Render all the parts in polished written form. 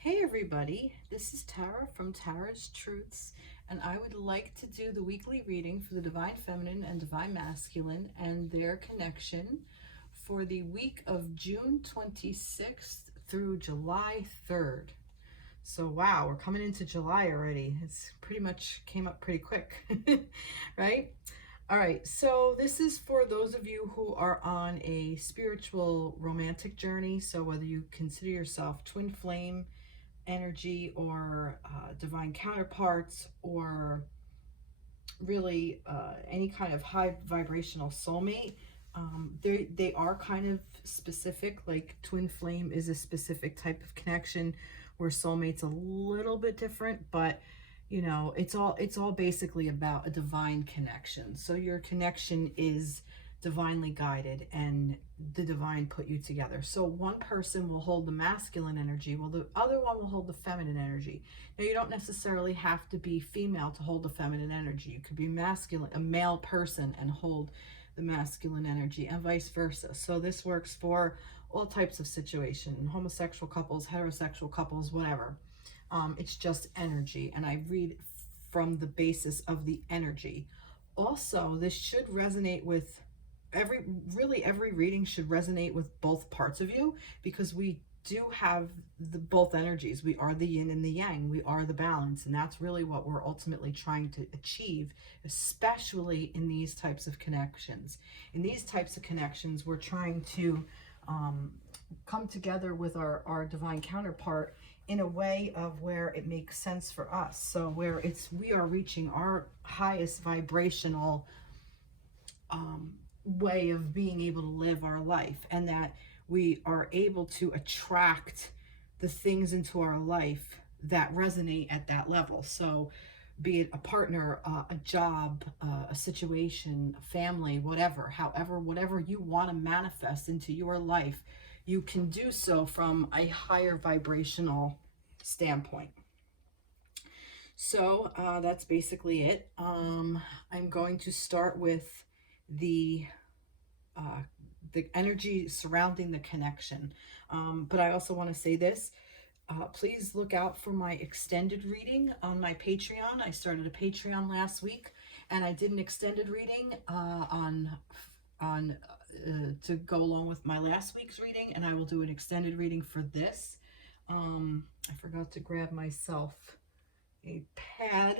Hey everybody, this is Tara from Tara's Truths, and I would like to do the weekly reading for the Divine Feminine and Divine Masculine and their connection for the week of June 26th through July 3rd. So wow, we're coming into July already. It's pretty much came up pretty quick, right? All right, so this is for those of you who are on a spiritual romantic journey. So whether you consider yourself twin flame energy or divine counterparts, or really any kind of high vibrational soulmate, they are kind of specific. Like twin flame is a specific type of connection, where soulmate's a little bit different, but you know, it's all basically about a divine connection. So your connection is divinely guided, and the divine put you together. So one person will hold the masculine energy, while the other one will hold the feminine energy. Now, you don't necessarily have to be female to hold the feminine energy. You could be masculine, a male person, and hold the masculine energy, and vice versa. So this works for all types of situations: homosexual couples, heterosexual couples, whatever. It's just energy, and I read from the basis of the energy. Also, this should resonate with every reading should resonate with both parts of you, because we do have the both energies. We are the yin and the yang. We are the balance, and that's really what we're ultimately trying to achieve, especially in these types of connections. In these types of connections, we're trying to come together with our divine counterpart in a way of where it makes sense for us. So where we are reaching our highest vibrational way of being able to live our life, and that we are able to attract the things into our life that resonate at that level. So be it a partner, a job, a situation, a family, whatever you want to manifest into your life, you can do so from a higher vibrational standpoint. So that's basically it. I'm going to start with the energy surrounding the connection. But I also want to say this. Please look out for my extended reading on my Patreon. I started a Patreon last week, and I did an extended reading to go along with my last week's reading, and I will do an extended reading for this. I forgot to grab myself a pad.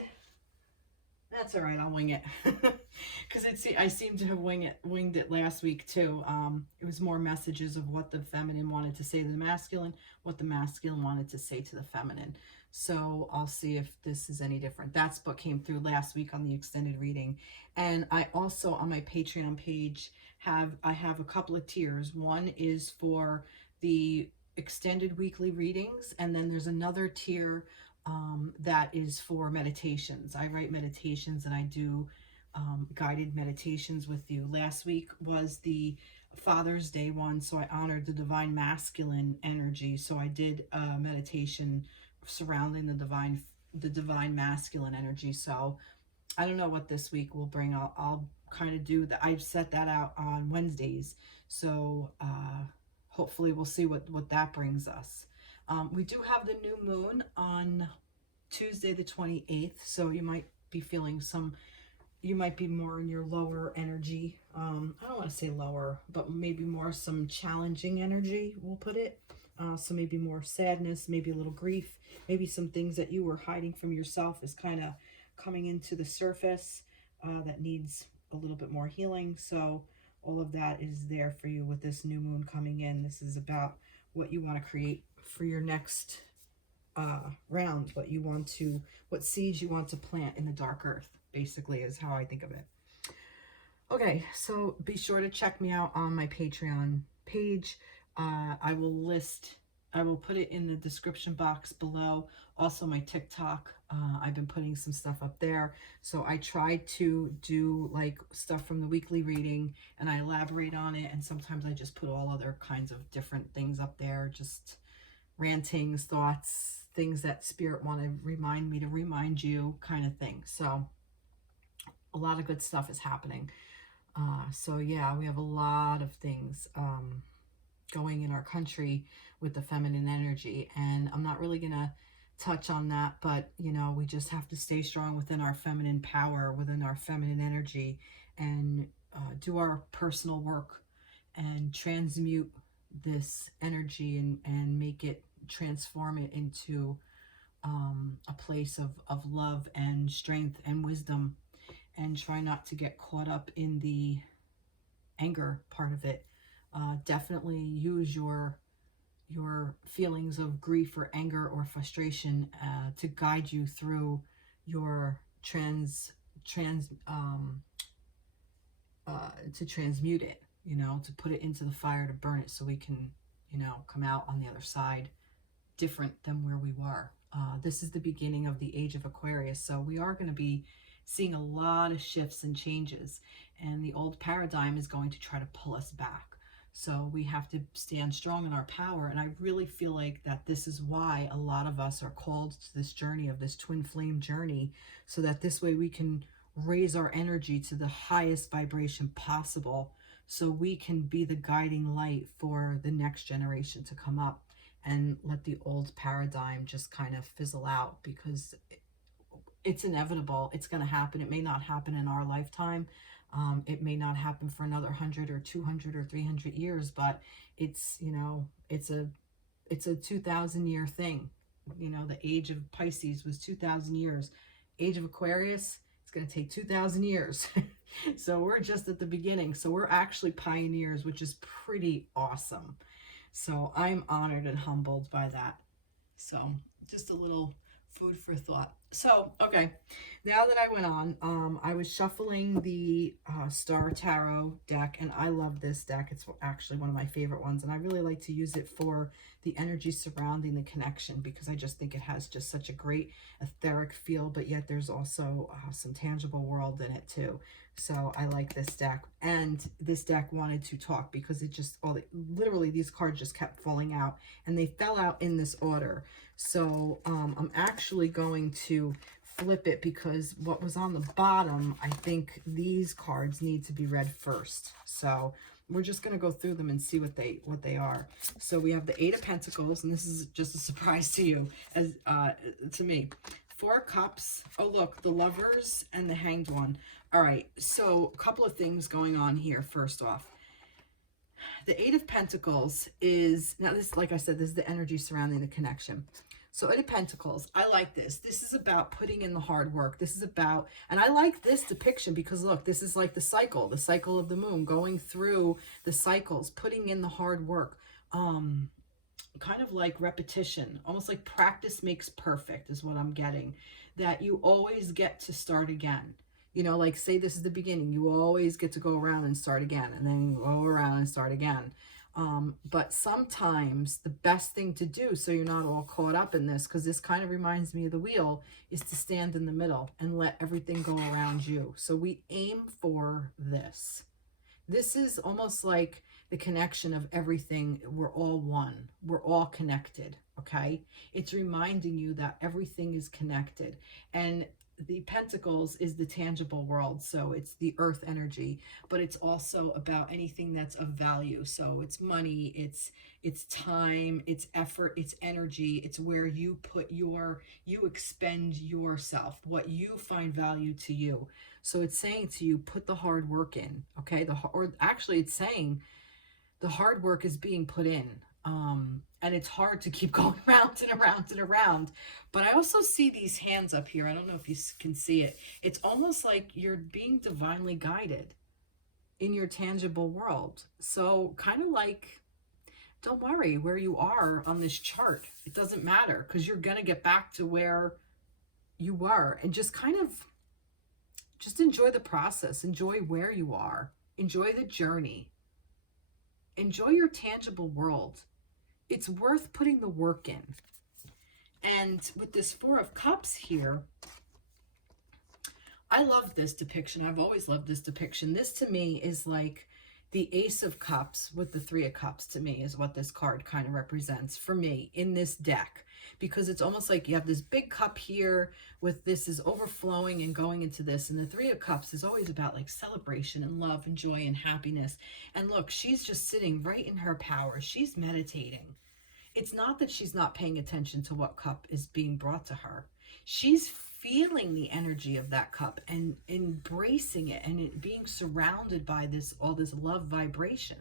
That's all right, I'll wing it. Because I seem to have winged it last week too. It was more messages of what the feminine wanted to say to the masculine, what the masculine wanted to say to the feminine. So I'll see if this is any different. That's what came through last week on the extended reading. And I also, on my Patreon page, I have a couple of tiers. One is for the extended weekly readings, and then there's another tier that is for meditations. I write meditations, and I do guided meditations with you. Last week was the Father's Day one, so I honored the divine masculine energy. So I did a meditation surrounding the divine masculine energy. So I don't know what this week will bring. I'll kind of do that. I've set that out on Wednesdays, so hopefully we'll see what that brings us. We do have the new moon on Tuesday the 28th, so you might be feeling you might be more in your lower energy. I don't want to say lower, but maybe more some challenging energy, we'll put it. So maybe more sadness, maybe a little grief, maybe some things that you were hiding from yourself is kind of coming into the surface that needs a little bit more healing. So all of that is there for you with this new moon coming in. This is about what you want to create for your next round, what seeds you want to plant in the dark earth, basically, is how I think of it. Okay, so be sure to check me out on my Patreon page. I will put it in the description box below. Also my TikTok, I've been putting some stuff up there. So I try to do like stuff from the weekly reading, and I elaborate on it, and sometimes I just put all other kinds of different things up there, just rantings, thoughts, things that spirit want to remind me to remind you, kind of thing. So a lot of good stuff is happening. So yeah, we have a lot of things going in our country with the feminine energy. And I'm not really going to touch on that, but you know, we just have to stay strong within our feminine power, within our feminine energy, and do our personal work and transmute this energy and make it, transform it into a place of love and strength and wisdom, and try not to get caught up in the anger part of it. Definitely use your feelings of grief or anger or frustration to guide you through your to transmute it, you know, to put it into the fire, to burn it, so we can, you know, come out on the other side different than where we were. This is the beginning of the age of Aquarius, so we are going to be seeing a lot of shifts and changes, and the old paradigm is going to try to pull us back. So we have to stand strong in our power, and I really feel like that this is why a lot of us are called to this journey, of this twin flame journey, so that this way we can raise our energy to the highest vibration possible, so we can be the guiding light for the next generation to come up, and let the old paradigm just kind of fizzle out, because it's inevitable. It's going to happen. It may not happen in our lifetime. It may not happen for another 100 or 200 or 300 years, but it's, you know, it's a 2,000-year thing. You know, the age of Pisces was 2,000 years. Age of Aquarius, it's going to take 2,000 years. So we're just at the beginning. So we're actually pioneers, which is pretty awesome. So I'm honored and humbled by that. So just a little food for thought. So, okay, now that I went on, I was shuffling the Star Tarot deck, and I love this deck. It's actually one of my favorite ones, and I really like to use it for the energy surrounding the connection, because I just think it has just such a great etheric feel, but yet there's also some tangible world in it too. So I like this deck, and this deck wanted to talk, because it just, literally these cards just kept falling out, and they fell out in this order. So I'm actually going to flip it, because what was on the bottom, I think these cards need to be read first. So we're just going to go through them and see what they are. So we have the Eight of Pentacles, and this is just a surprise to you, as to me. Four Cups. Oh, look, the Lovers and the Hanged One. All right, so a couple of things going on here. First off, the Eight of Pentacles is, now this, like I said, this is the energy surrounding the connection. So Eight of Pentacles, I like this. This is about putting in the hard work. This is about, and I like this depiction, because look, this is like the cycle of the moon, going through the cycles, putting in the hard work. Kind of like repetition, almost like practice makes perfect is what I'm getting. That you always get to start again. You know, like say this is the beginning, you always get to go around and start again, and then go around and start again. But sometimes the best thing to do, so you're not all caught up in this, because this kind of reminds me of the wheel, is to stand in the middle and let everything go around you. So we aim for this. This is almost like the connection of everything. We're all one. We're all connected, okay? It's reminding you that everything is connected. And the Pentacles is the tangible world, so it's the earth energy, but it's also about anything that's of value. So it's money, it's time, it's effort, it's energy, it's where you put you expend yourself, what you find value to you. So it's saying to you, put the hard work in, okay? Or actually it's saying the hard work is being put in. And it's hard to keep going around and around and around. But I also see these hands up here. I don't know if you can see it. It's almost like you're being divinely guided in your tangible world. So kind of like, don't worry where you are on this chart. It doesn't matter, because you're going to get back to where you were. And just kind of, just enjoy the process. Enjoy where you are. Enjoy the journey. Enjoy your tangible world. It's worth putting the work in. And with this Four of Cups here, I love this depiction. I've always loved this depiction. This to me is like, The Ace of Cups with the Three of Cups to me is what this card kind of represents for me in this deck, because it's almost like you have this big cup here with this is overflowing and going into this, and the Three of Cups is always about like celebration and love and joy and happiness. And look, she's just sitting right in her power. She's meditating. It's not that she's not paying attention to what cup is being brought to her. She's feeling the energy of that cup and embracing it, and it being surrounded by this, all this love vibration.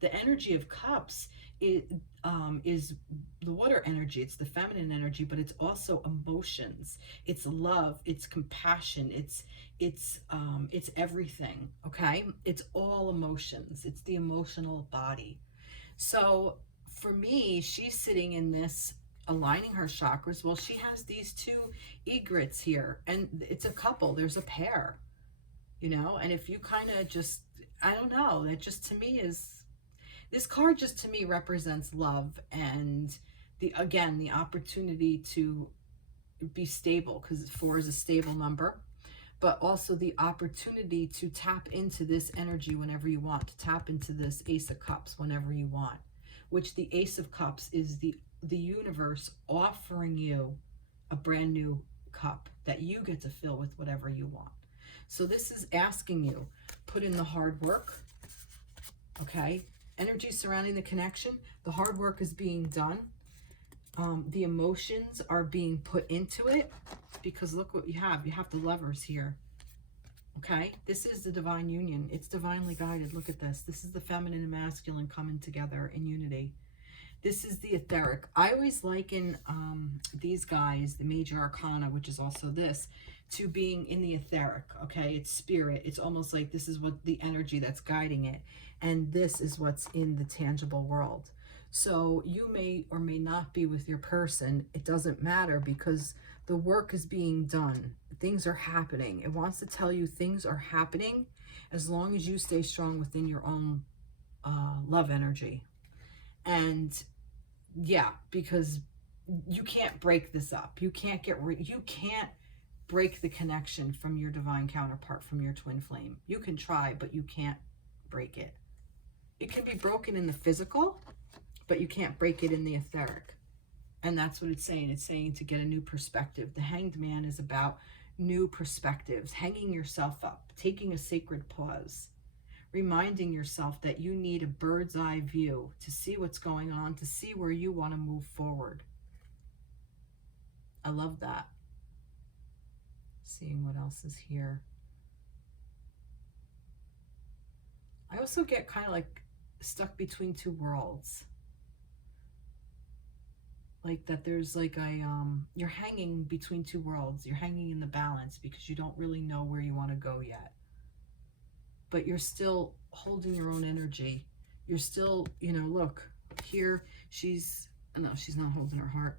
The energy of cups is the water energy. It's the feminine energy, but it's also emotions. It's love. It's compassion. It's everything. Okay, it's all emotions. It's the emotional body. So for me, she's sitting in this, aligning her chakras. Well, she has these two egrets here, and it's a couple. There's a pair, you know. And if you kind of just, I don't know, that just to me is, this card just to me represents love and the opportunity to be stable, because 4 is a stable number, but also the opportunity to tap into this energy whenever you want, to tap into this Ace of Cups whenever you want, which the Ace of Cups is the universe offering you a brand new cup that you get to fill with whatever you want. So this is asking you, put in the hard work, okay? Energy surrounding the connection. The hard work is being done. The emotions are being put into it, because look what you have. You have the Lovers here, okay? This is the divine union. It's divinely guided. Look at this. This is the feminine and masculine coming together in unity. This is the etheric. I always liken these guys, the major arcana, which is also this, to being in the etheric, okay? It's spirit. It's almost like this is what the energy that's guiding it. And this is what's in the tangible world. So you may or may not be with your person. It doesn't matter, because the work is being done. Things are happening. It wants to tell you things are happening as long as you stay strong within your own love energy. And yeah, because you can't break this up. You can't break the connection from your divine counterpart, from your twin flame. You can try, but you can't break it. It can be broken in the physical, but you can't break it in the etheric. And that's what it's saying. It's saying to get a new perspective. The Hanged Man is about new perspectives, hanging yourself up, taking a sacred pause, reminding yourself that you need a bird's eye view to see what's going on, to see where you want to move forward. I love that. Seeing what else is here. I also get kind of like stuck between two worlds. Like that there's like you're hanging between two worlds. You're hanging in the balance because you don't really know where you want to go yet. But you're still holding your own energy. You're still, you know, look, here she's not holding her heart,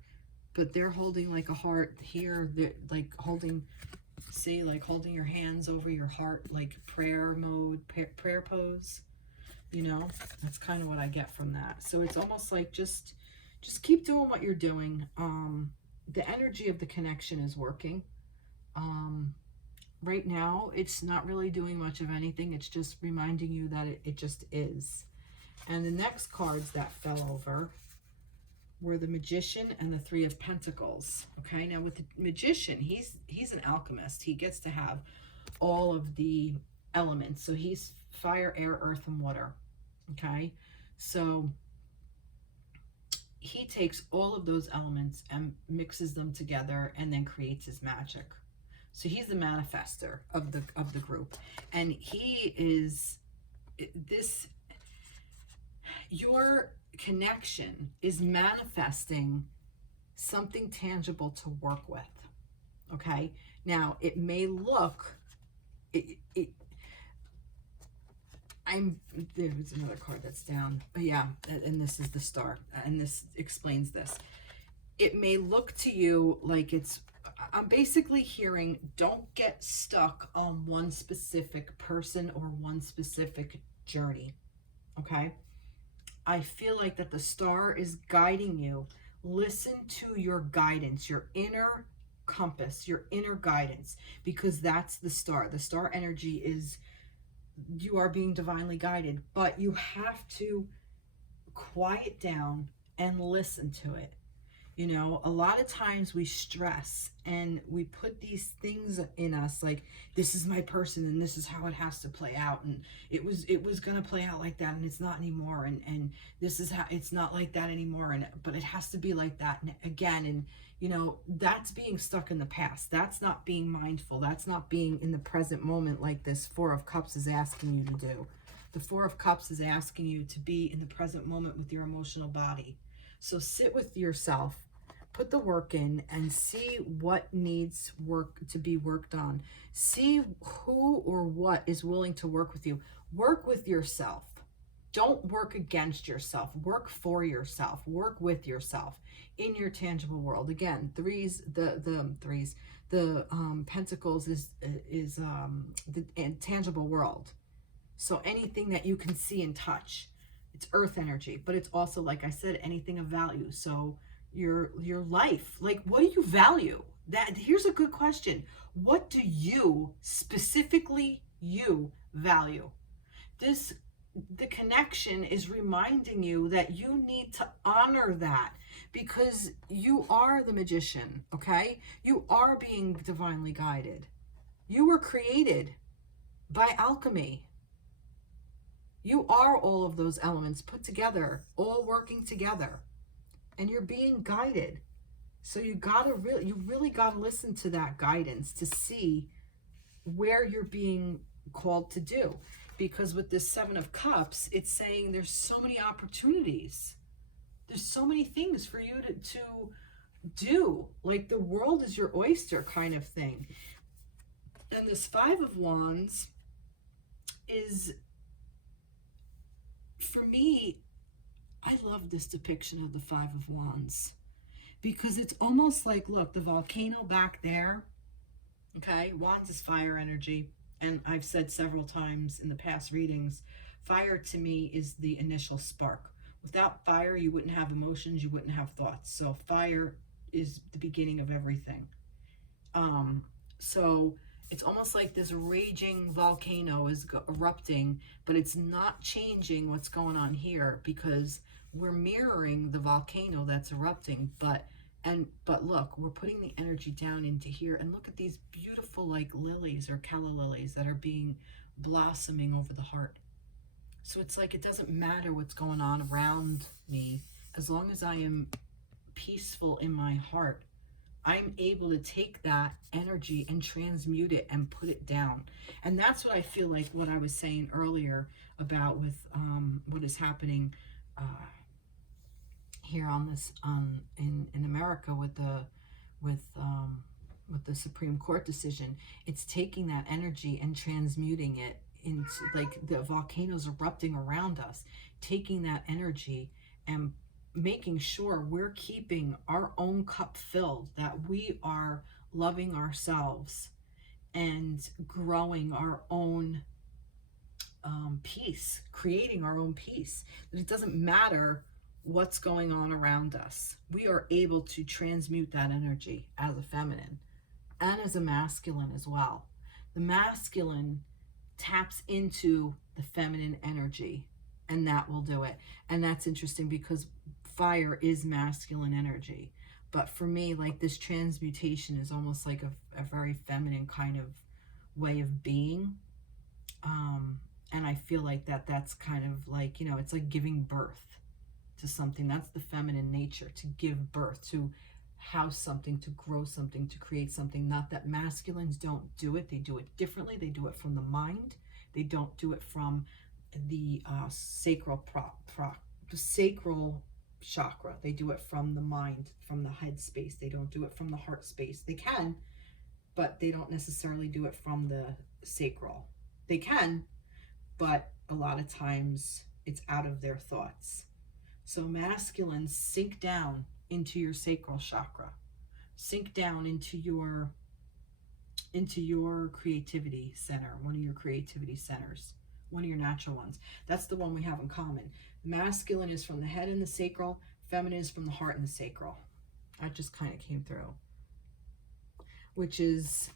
but they're holding like a heart here. They're like holding, see, like holding your hands over your heart, like prayer mode, prayer pose, you know. That's kind of what I get from that. So it's almost like just keep doing what you're doing. The energy of the connection is working. Right now, it's not really doing much of anything. It's just reminding you that it just is. And the next cards that fell over were the Magician and the Three of Pentacles. Okay, now with the Magician, he's an alchemist. He gets to have all of the elements. So he's fire, air, earth, and water. Okay, so he takes all of those elements and mixes them together and then creates his magic. So he's the manifester of the group. And he is this, your connection is manifesting something tangible to work with. Okay? Now, it may look, there's another card that's down. But yeah, and this is the Star. And this explains this. It may look to you like I'm basically hearing, don't get stuck on one specific person or one specific journey, okay? I feel like that the Star is guiding you. Listen to your guidance, your inner compass, your inner guidance, because that's the Star. The Star energy is you are being divinely guided, but you have to quiet down and listen to it. You know, a lot of times we stress and we put these things in us like, this is my person and this is how it has to play out, and it was going to play out like that and it's not anymore, and this is how it's not like that anymore, and but it has to be like that again. And you know, that's being stuck in the past. That's not being mindful. That's not being in the present moment, like this Four of Cups is asking you to do. The Four of Cups is asking you to be in the present moment with your emotional body. So sit with yourself, put the work in, and see what needs work to be worked on. See who or what is willing to work with you. Work with yourself. Don't work against yourself. Work for yourself. Work with yourself in your tangible world. Again, the Pentacles is the tangible world. So anything that you can see and touch, it's earth energy, but it's also, like I said, anything of value. So your life, like, what do you value? That here's a good question. What do you, specifically you, value? The connection is reminding you that you need to honor that, because you are the magician, okay? You are being divinely guided. You were created by alchemy. You are all of those elements put together, all working together, and you're being guided. So you really gotta listen to that guidance to see where you're being called to do. Because with this Seven of Cups, it's saying there's so many opportunities. There's so many things for you to do. Like, the world is your oyster kind of thing. And this Five of Wands is, for me, I love this depiction of the Five of Wands, because it's almost like, look, the volcano back there, okay? Wands is fire energy. And I've said several times in the past readings, fire to me is the initial spark. Without fire, you wouldn't have emotions, you wouldn't have thoughts. So fire is the beginning of everything. So it's almost like this raging volcano is erupting, but it's not changing what's going on here, because we're mirroring the volcano that's erupting. But look, we're putting the energy down into here, and look at these beautiful, like, lilies or calla lilies that are being blossoming over the heart. So it's like, it doesn't matter what's going on around me, as long as I am peaceful in my heart, I'm able to take that energy and transmute it and put it down. And that's what I feel like, what I was saying earlier about with what is happening here on this in America with the Supreme Court decision. It's taking that energy and transmuting it into, like, the volcanoes erupting around us, taking that energy and making sure we're keeping our own cup filled, that we are loving ourselves and growing our own peace, creating our own peace. That it doesn't matter what's going on around us. We are able to transmute that energy as a feminine and as a masculine as well. The masculine taps into the feminine energy, and that will do it. And that's interesting, because fire is masculine energy. But for me, like, this transmutation is almost like a very feminine kind of way of being. And I feel like that's kind of like, you know, it's like giving birth to something. That's the feminine nature, to give birth, to house something, to grow something, to create something. Not that masculines don't do it. They do it differently. They do it from the mind. They don't do it from the sacral chakra. They do it from the mind, from the head space. They don't do it from the heart space. They can, but they don't necessarily do it from the sacral. They can, but a lot of times it's out of their thoughts. So masculines, sink down into your sacral chakra. Sink down into your creativity center, one of your creativity centers, one of your natural ones. That's the one we have in common. Masculine is from the head and the sacral, feminine is from the heart and the sacral. That just kind of came through. Which is,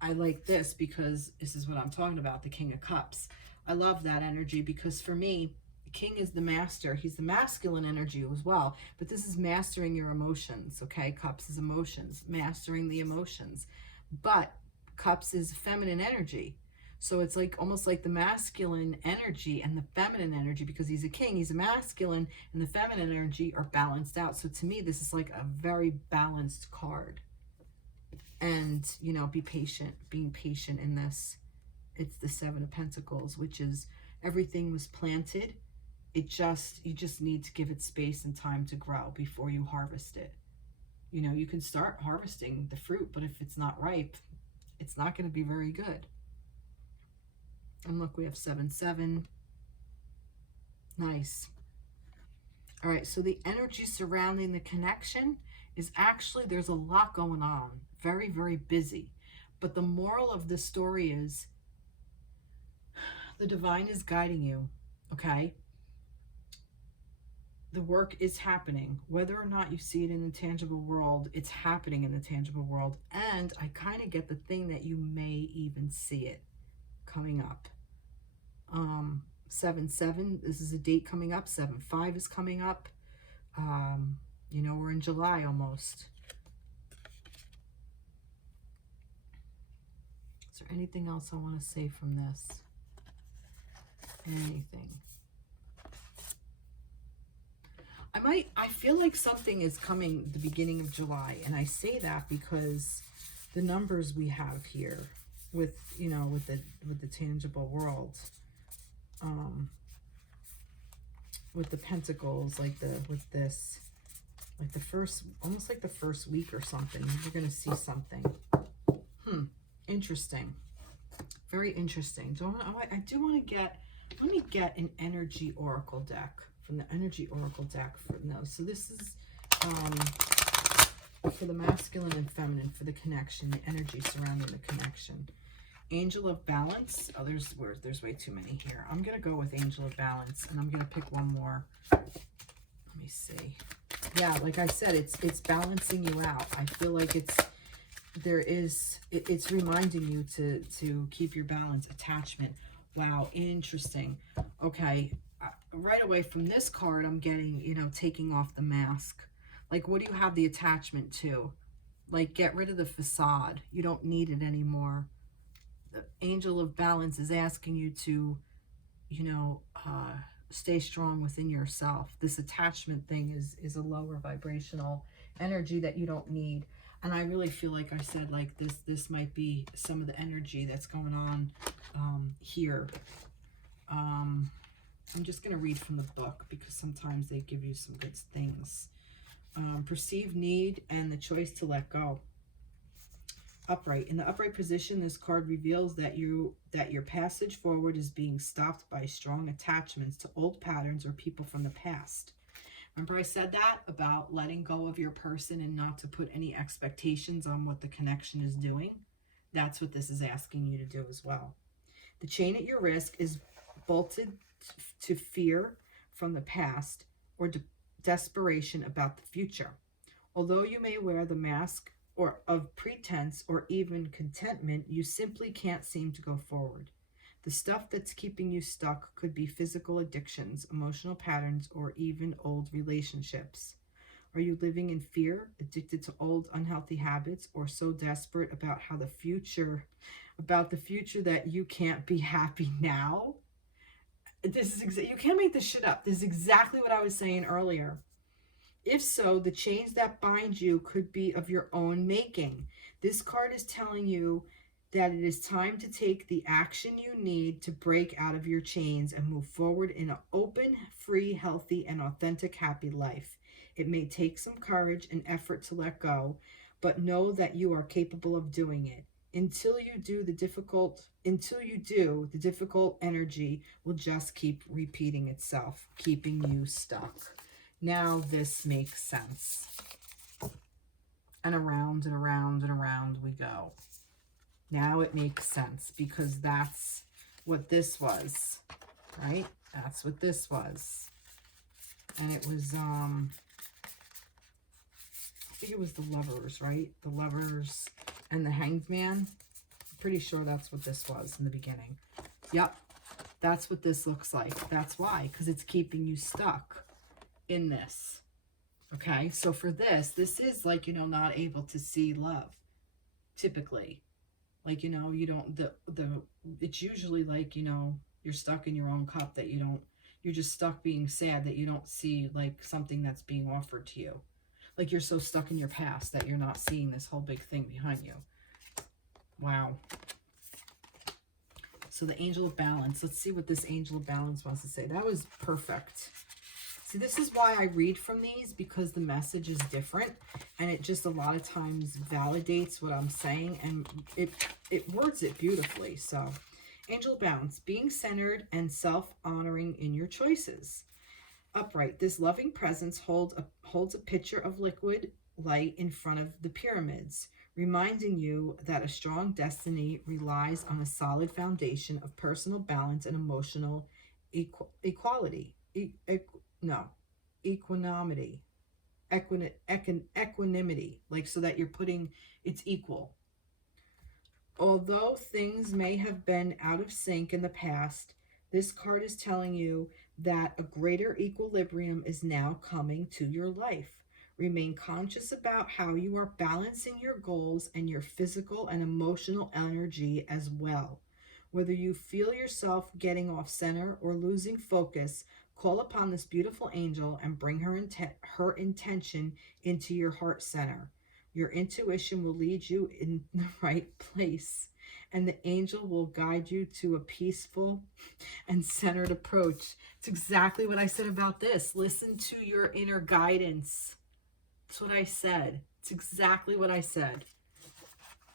I like this because this is what I'm talking about, the King of Cups. I love that energy, because for me, King is the master. He's the masculine energy as well. But this is mastering your emotions, okay? Cups is emotions, mastering the emotions. But Cups is feminine energy. So it's like almost like the masculine energy and the feminine energy, because he's a king, he's a masculine, and the feminine energy are balanced out. So to me, this is like a very balanced card. And, you know, be patient, being patient in this. It's the Seven of Pentacles, which is everything was planted. You just need to give it space and time to grow before you harvest it. You know, you can start harvesting the fruit, but if it's not ripe, it's not going to be very good. And look, we have 7-7. Nice. All right, so the energy surrounding the connection is actually, there's a lot going on. Very, very busy. But the moral of this story is the divine is guiding you, okay? The work is happening. Whether or not you see it in the tangible world, it's happening in the tangible world. And I kind of get the thing that you may even see it coming up. 7-7, this is a date coming up. 7-5 is coming up. You know, we're in July almost. Is there anything else I want to say from this? Anything? I feel like something is coming the beginning of July, and I say that because the numbers we have here with, you know, with the tangible world, with the pentacles, like with this, like the first, almost like the first week or something, you're going to see something. Interesting. Very interesting. I do want to get, let me get an energy oracle deck. From the energy oracle deck for those. So this is for the masculine and feminine, for the connection, the energy surrounding the connection. Angel of Balance. Oh, there's way too many here. I'm gonna go with Angel of Balance, and I'm gonna pick one more. Let me see. Yeah, like I said, it's balancing you out. I feel like it's reminding you to keep your balance. Attachment. Wow, interesting. Okay. Right away from this card, I'm getting, you know, taking off the mask. Like, what do you have the attachment to? Like, get rid of the facade. You don't need it anymore. The Angel of Balance is asking you to, you know, stay strong within yourself. This attachment thing is a lower vibrational energy that you don't need. And I really feel like I said, like, this might be some of the energy that's going on here. I'm just going to read from the book because sometimes they give you some good things. Perceived need and the choice to let go. Upright. In the upright position, this card reveals that your passage forward is being stopped by strong attachments to old patterns or people from the past. Remember I said that about letting go of your person and not to put any expectations on what the connection is doing? That's what this is asking you to do as well. The chain at your wrist is bolted to fear from the past or desperation about the future. Although you may wear the mask of pretense or even contentment, you simply can't seem to go forward. The stuff that's keeping you stuck could be physical addictions, emotional patterns, or even old relationships. Are you living in fear, addicted to old unhealthy habits, or so desperate about the future that you can't be happy now? You can't make this shit up. This is exactly what I was saying earlier. If so, the chains that bind you could be of your own making. This card is telling you that it is time to take the action you need to break out of your chains and move forward in an open, free, healthy, and authentic, happy life. It may take some courage and effort to let go, but know that you are capable of doing it. Until you do, the difficult energy will just keep repeating itself, keeping you stuck. Now this makes sense. And around and around and around we go. Now it makes sense because that's what this was, right? That's what this was. And it was, I think it was the Lovers, right? The Lovers and the Hanged Man. I'm pretty sure that's what this was in the beginning. Yep. That's what this looks like. That's why, because it's keeping you stuck in this. Okay, so for this is like, you know, not able to see love, typically. Like, you know, you don't, it's usually like, you know, you're stuck in your own cup, that you don't, you're just stuck being sad that you don't see like something that's being offered to you. Like you're so stuck in your past that you're not seeing this whole big thing behind you. Wow. So the Angel of Balance, let's see what this Angel of Balance wants to say. That was perfect. See, this is why I read from these, because the message is different, and it just a lot of times validates what I'm saying, and it words it beautifully. So, Angel of Balance, being centered and self-honoring in your choices. Upright, this loving presence holds a pitcher of liquid light in front of the pyramids, reminding you that a strong destiny relies on a solid foundation of personal balance and emotional equality. Equanimity, equanimity, like, so that you're putting, it's equal. Although things may have been out of sync in the past, this card is telling you that a greater equilibrium is now coming to your life. Remain conscious about how you are balancing your goals and your physical and emotional energy as well. Whether you feel yourself getting off center or losing focus, call upon this beautiful angel and bring her intention into your heart center. Your intuition will lead you in the right place, and the angel will guide you to a peaceful and centered approach. It's exactly what I said about this. Listen to your inner guidance. That's what I said. It's exactly what I said.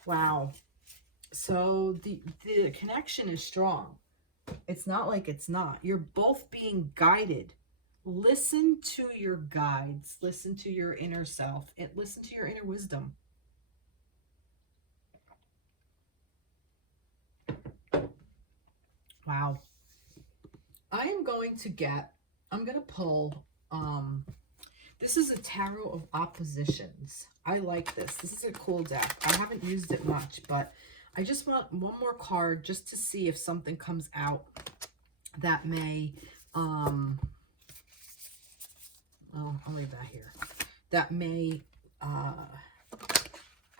Wow. So the connection is strong. It's not like it's not. You're both being guided. Listen to your guides. Listen to your inner self. And listen to your inner wisdom. Wow. I'm going to pull, this is a tarot of oppositions. I like this. This is a cool deck. I haven't used it much, but I just want one more card just to see if something comes out that may, well, I'll leave that here. That may,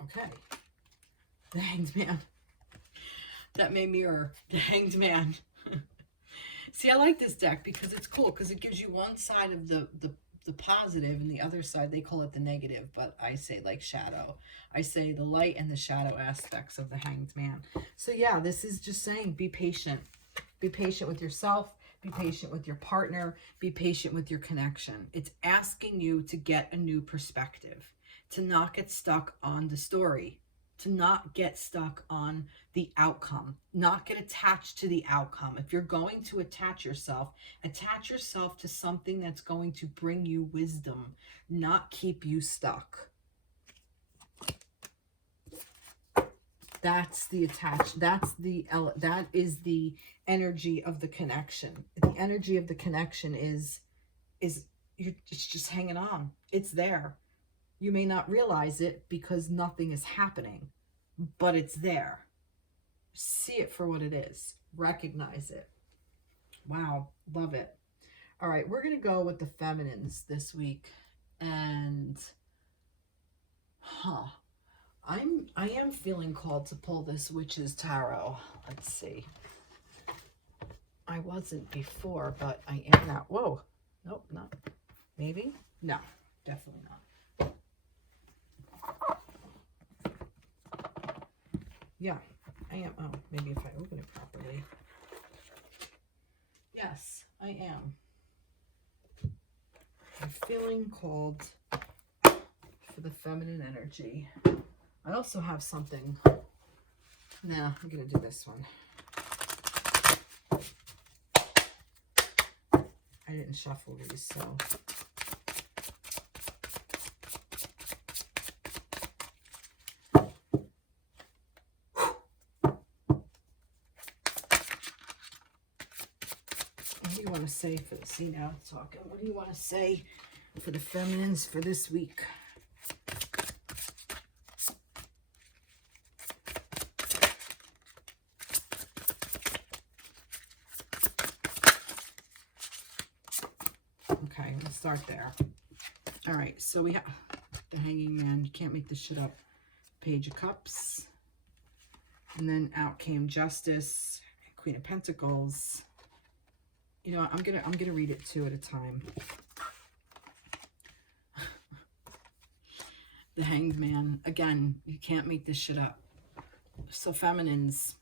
okay. The Hanged Man. That may mirror the Hanged Man. See, I like this deck because it's cool, because it gives you one side of the positive, and the other side, they call it the negative, but I say like shadow. I say the light and the shadow aspects of the Hanged Man. So yeah, this is just saying, be patient. Be patient with yourself. Be patient with your partner. Be patient with your connection. It's asking you to get a new perspective, to not get stuck on the story, to not get stuck on the outcome, not get attached to the outcome. If you're going to attach yourself to something that's going to bring you wisdom, not keep you stuck. That's the that is the energy of the connection. The energy of the connection is it's just hanging on. It's there. You may not realize it because nothing is happening, but it's there. See it for what it is. Recognize it. Wow, love it. All right, we're going to go with the feminines this week. And I am feeling called to pull this Witch's Tarot. Let's see. I wasn't before, but I am now. Whoa. Nope, not. Maybe? No, definitely not. Yeah, I am. Oh, maybe if I open it properly. Yes, I am. I'm feeling called for the feminine energy. I also have something. Nah, I'm going to do this one. I didn't shuffle these, so. What do you want to say for the, see now talking, what do you want to say for the feminines for this week? start there. All right, so we have the Hanging Man. You can't make this shit up. Page of Cups. And then out came Justice, Queen of Pentacles. You know what, I'm gonna read it two at a time. The Hanged Man. Again, you can't make this shit up. So feminines,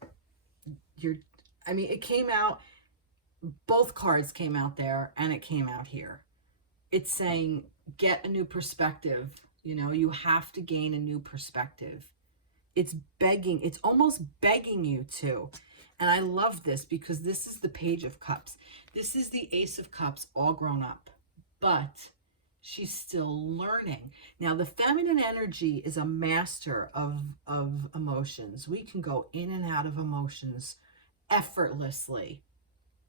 I mean, it came out, both cards came out there, and it came out here. It's saying, get a new perspective. You know, you have to gain a new perspective. It's begging, it's almost begging you to. And I love this because this is the Page of Cups. This is the Ace of Cups all grown up. But she's still learning. Now, the feminine energy is a master of emotions. We can go in and out of emotions effortlessly.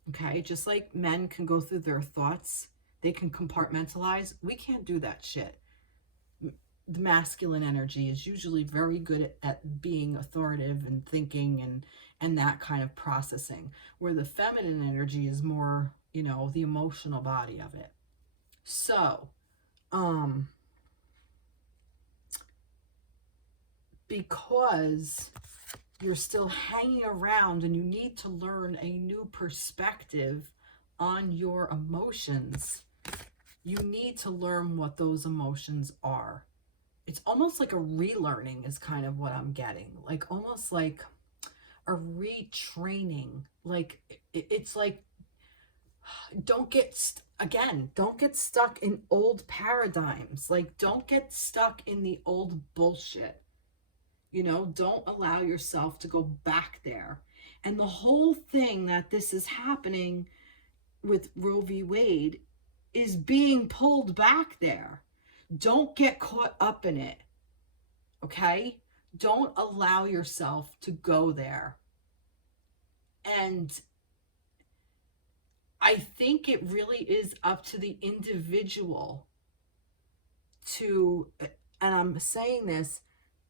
Okay? Just like men can go through their thoughts. They can compartmentalize. We can't do that shit. The masculine energy is usually very good at being authoritative and thinking and that kind of processing. Where the feminine energy is more, you know, the emotional body of it. So, because you're still hanging around and you need to learn a new perspective on your emotions, you need to learn what those emotions are. It's almost like a relearning is kind of what I'm getting. Like almost like a retraining. Like it's like, don't get stuck in old paradigms. Like, don't get stuck in the old bullshit. You know, don't allow yourself to go back there. And the whole thing that this is happening with Roe v. Wade is being pulled back there. Don't get caught up in it. Okay? Don't allow yourself to go there. And I think it really is up to the individual to, and I'm saying this,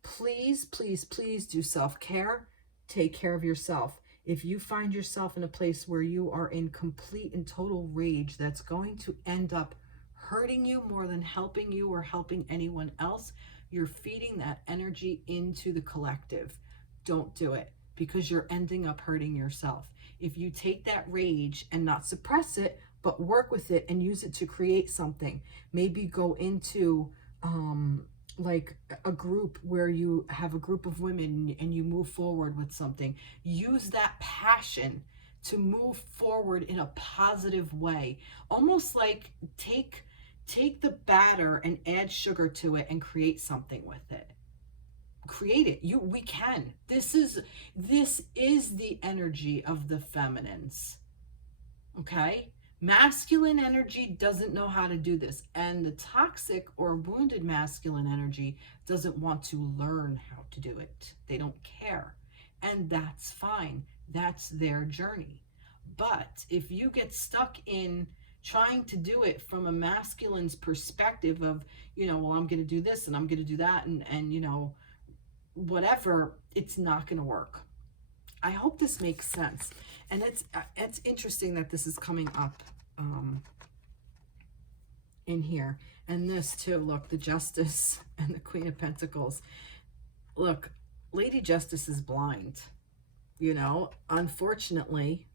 please, please, please do self-care. Take care of yourself. If you find yourself in a place where you are in complete and total rage that's going to end up hurting you more than helping you or helping anyone else, you're feeding that energy into the collective. Don't do it, because you're ending up hurting yourself. If you take that rage and not suppress it, but work with it and use it to create something, maybe go into like a group where you have a group of women and you move forward with something. Use that passion to move forward in a positive way. Almost like take the batter and add sugar to it and create something with it. Create it. We can. This is the energy of the feminines. Okay? Masculine energy doesn't know how to do this, and the toxic or wounded masculine energy doesn't want to learn how to do it. They don't care, and that's fine. That's their journey. But if you get stuck in trying to do it from a masculine's perspective of, you know, well, I'm going to do this and I'm going to do that and you know, whatever, it's not going to work. I hope this makes sense. And it's interesting that this is coming up in here. And this too, look, the Justice and the Queen of Pentacles. Look, Lady Justice is blind, you know, unfortunately,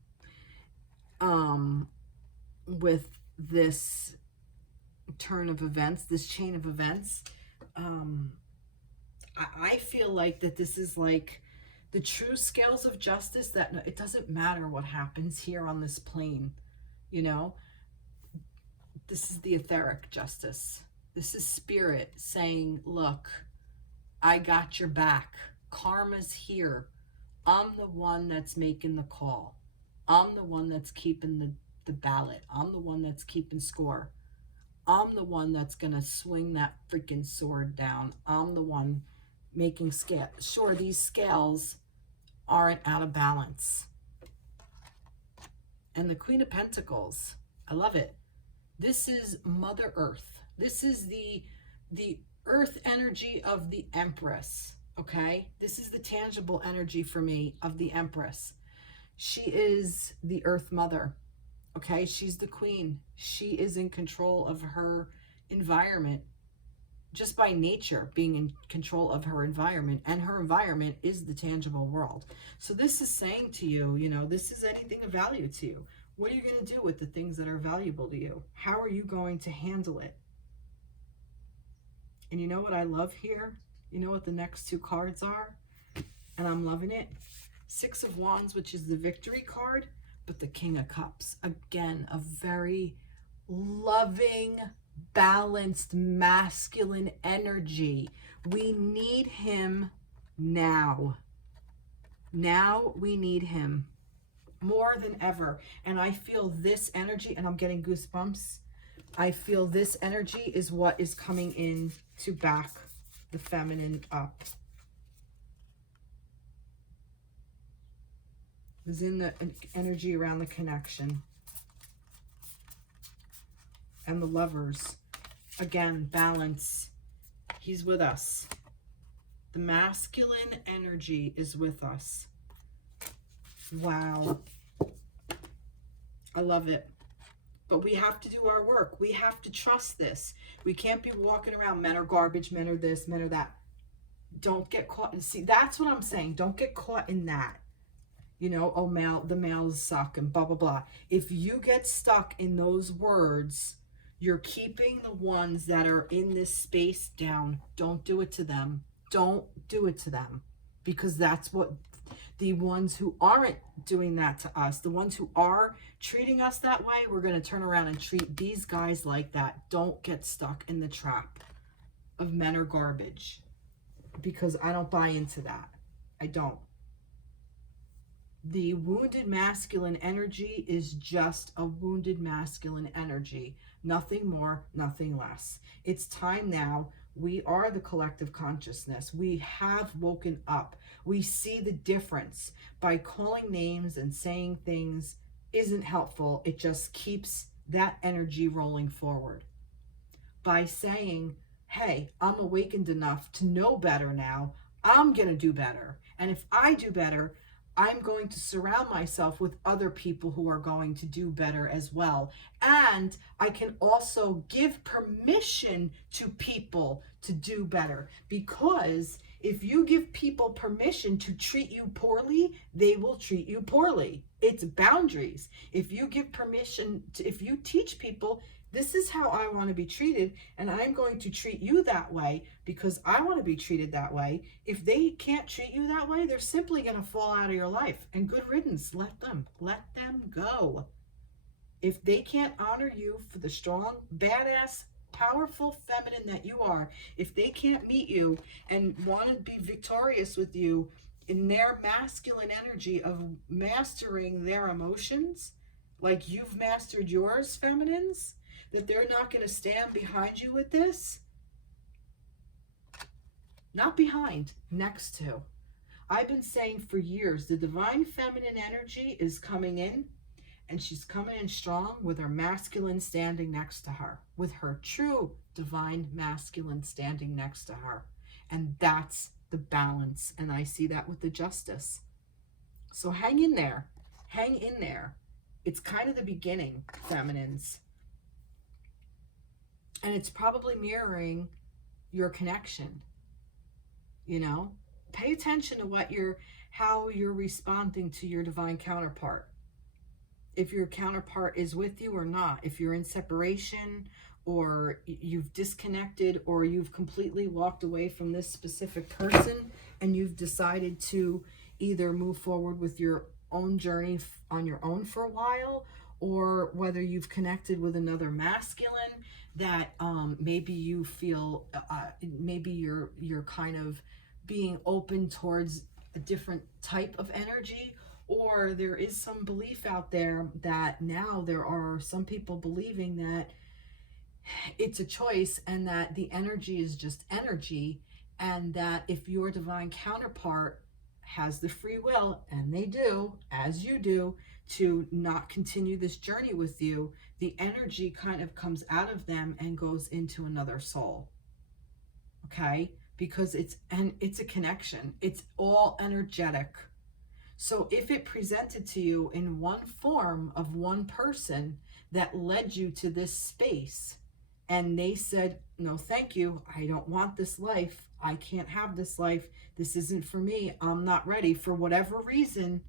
with this turn of events, this chain of events. I feel like that this is like the true scales of justice, that it doesn't matter what happens here on this plane, you know. This is the etheric justice. This is spirit saying, look, I got your back. Karma's here. I'm the one that's making the call. I'm the one that's keeping the ballot. I'm the one that's keeping score. I'm the one that's going to swing that freaking sword down. I'm the one making sure these scales aren't out of balance. And the Queen of Pentacles, I love it. This is Mother Earth. This is the earth energy of the Empress, okay? This is the tangible energy for me of the Empress. She is the Earth Mother. Okay, she's the queen. She is in control of her environment just by nature, being in control of her environment, and her environment is the tangible world. So this is saying to you, you know, this is anything of value to you. What are you going to do with the things that are valuable to you? How are you going to handle it? And you know what I love here? You know what the next two cards are? And I'm loving it. Six of Wands, which is the victory card, but the King of Cups. Again, a very loving, balanced, masculine energy. We need him now. Now we need him more than ever. And I feel this energy, and I'm getting goosebumps. I feel this energy is what is coming in to back the feminine up. Is in the energy around the connection. And the Lovers. Again, balance. He's with us. The masculine energy is with us. Wow. I love it. But we have to do our work. We have to trust this. We can't be walking around, men are garbage, men are this, men are that. Don't get caught. And see, that's what I'm saying. Don't get caught in that. You know, oh, the males suck and blah, blah, blah. If you get stuck in those words, you're keeping the ones that are in this space down. Don't do it to them. Don't do it to them. Because that's what the ones who aren't doing that to us, the ones who are treating us that way, we're going to turn around and treat these guys like that. Don't get stuck in the trap of men are garbage. Because I don't buy into that. I don't. The wounded masculine energy is just a wounded masculine energy. Nothing more, nothing less. It's time now. We are the collective consciousness. We have woken up. We see the difference. By calling names and saying things isn't helpful. It just keeps that energy rolling forward. By saying, hey, I'm awakened enough to know better now. I'm going to do better. And if I do better, I'm going to surround myself with other people who are going to do better as well. And I can also give permission to people to do better. Because if you give people permission to treat you poorly, they will treat you poorly. It's boundaries. If you give permission to, if you teach people, this is how I want to be treated, and I'm going to treat you that way because I want to be treated that way. If they can't treat you that way, they're simply going to fall out of your life. And good riddance. Let them go. If they can't honor you for the strong, badass, powerful feminine that you are, if they can't meet you and want to be victorious with you in their masculine energy of mastering their emotions, like you've mastered yours, feminines, that they're not going to stand behind you with this. Not behind, next to. I've been saying for years, the divine feminine energy is coming in, and she's coming in strong with her masculine standing next to her, with her true divine masculine standing next to her. And that's the balance. And I see that with the Justice. So hang in there. Hang in there. It's kind of the beginning, feminines. And it's probably mirroring your connection. You know, pay attention to how you're responding to your divine counterpart. If your counterpart is with you or not, if you're in separation or you've disconnected or you've completely walked away from this specific person and you've decided to either move forward with your own journey on your own for a while, or whether you've connected with another masculine that maybe you feel, maybe you're kind of being open towards a different type of energy, or there is some belief out there that now there are some people believing that it's a choice and that the energy is just energy, and that if your divine counterpart has the free will, and they do, as you do, to not continue this journey with you, the energy kind of comes out of them and goes into another soul. Okay? Because it's a connection. It's all energetic. So if it presented to you in one form of one person that led you to this space, and they said, no, thank you, I don't want this life, I can't have this life, this isn't for me, I'm not ready, for whatever reason,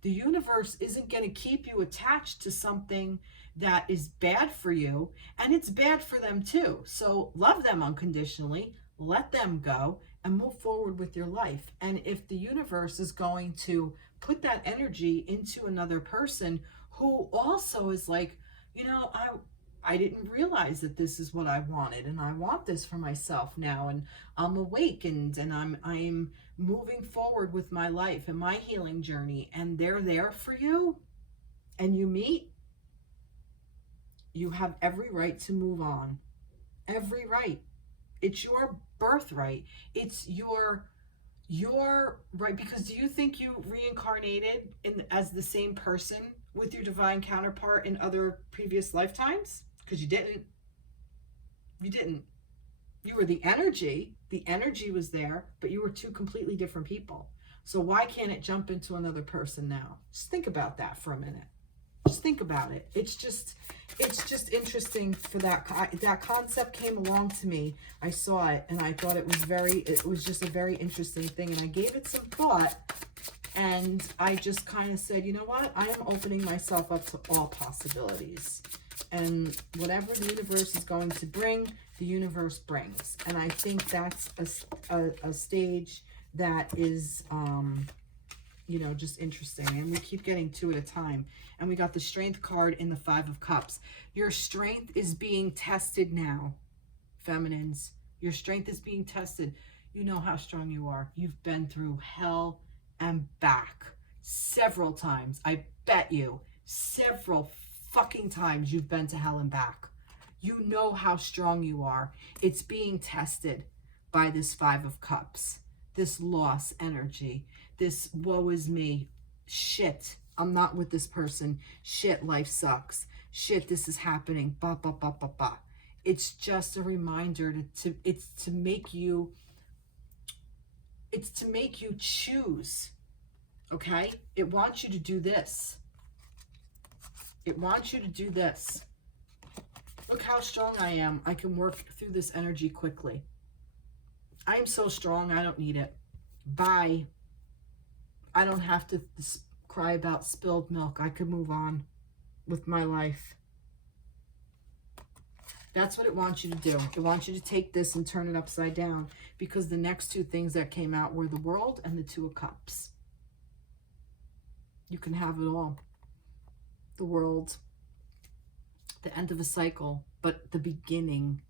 the universe isn't going to keep you attached to something that is bad for you, and it's bad for them too. So love them unconditionally, let them go, and move forward with your life. And if the universe is going to put that energy into another person who also is like, you know, I didn't realize that this is what I wanted, and I want this for myself now, and I'm awakened, and I'm moving forward with my life and my healing journey, and they're there for you, and you meet, you have every right to move on. Every right. It's your birthright. It's your right. Because do you think you reincarnated as the same person with your divine counterpart in other previous lifetimes? Because you didn't. You didn't. You were the energy. The energy was there, but you were two completely different people. So why can't it jump into another person now? Just think about that for a minute. Just think about it. It's just interesting for that concept came along to me. I saw it and I thought it was just a very interesting thing. And I gave it some thought, and I just kind of said, you know what? I am opening myself up to all possibilities. And whatever the universe is going to bring, the universe brings. And I think that's a stage that is, you know, just interesting. And we keep getting two at a time. And we got the Strength card in the Five of Cups. Your strength is being tested now, feminines. Your strength is being tested. You know how strong you are. You've been through hell and back several times. I bet you several fucking times you've been to hell and back. You know how strong you are. It's being tested by this Five of Cups, this loss energy, this woe is me, shit, I'm not with this person, shit, life sucks, shit, this is happening, ba ba ba ba ba. It's just a reminder it's to make you choose. Okay? It wants you to do this. It wants you to do this. Look how strong I am. I can work through this energy quickly. I am so strong, I don't need it. Bye. I don't have to cry about spilled milk. I could move on with my life. That's what it wants you to do. It wants you to take this and turn it upside down, because the next two things that came out were the World and the Two of Cups. You can have it all. The World, the end of a cycle, but the beginning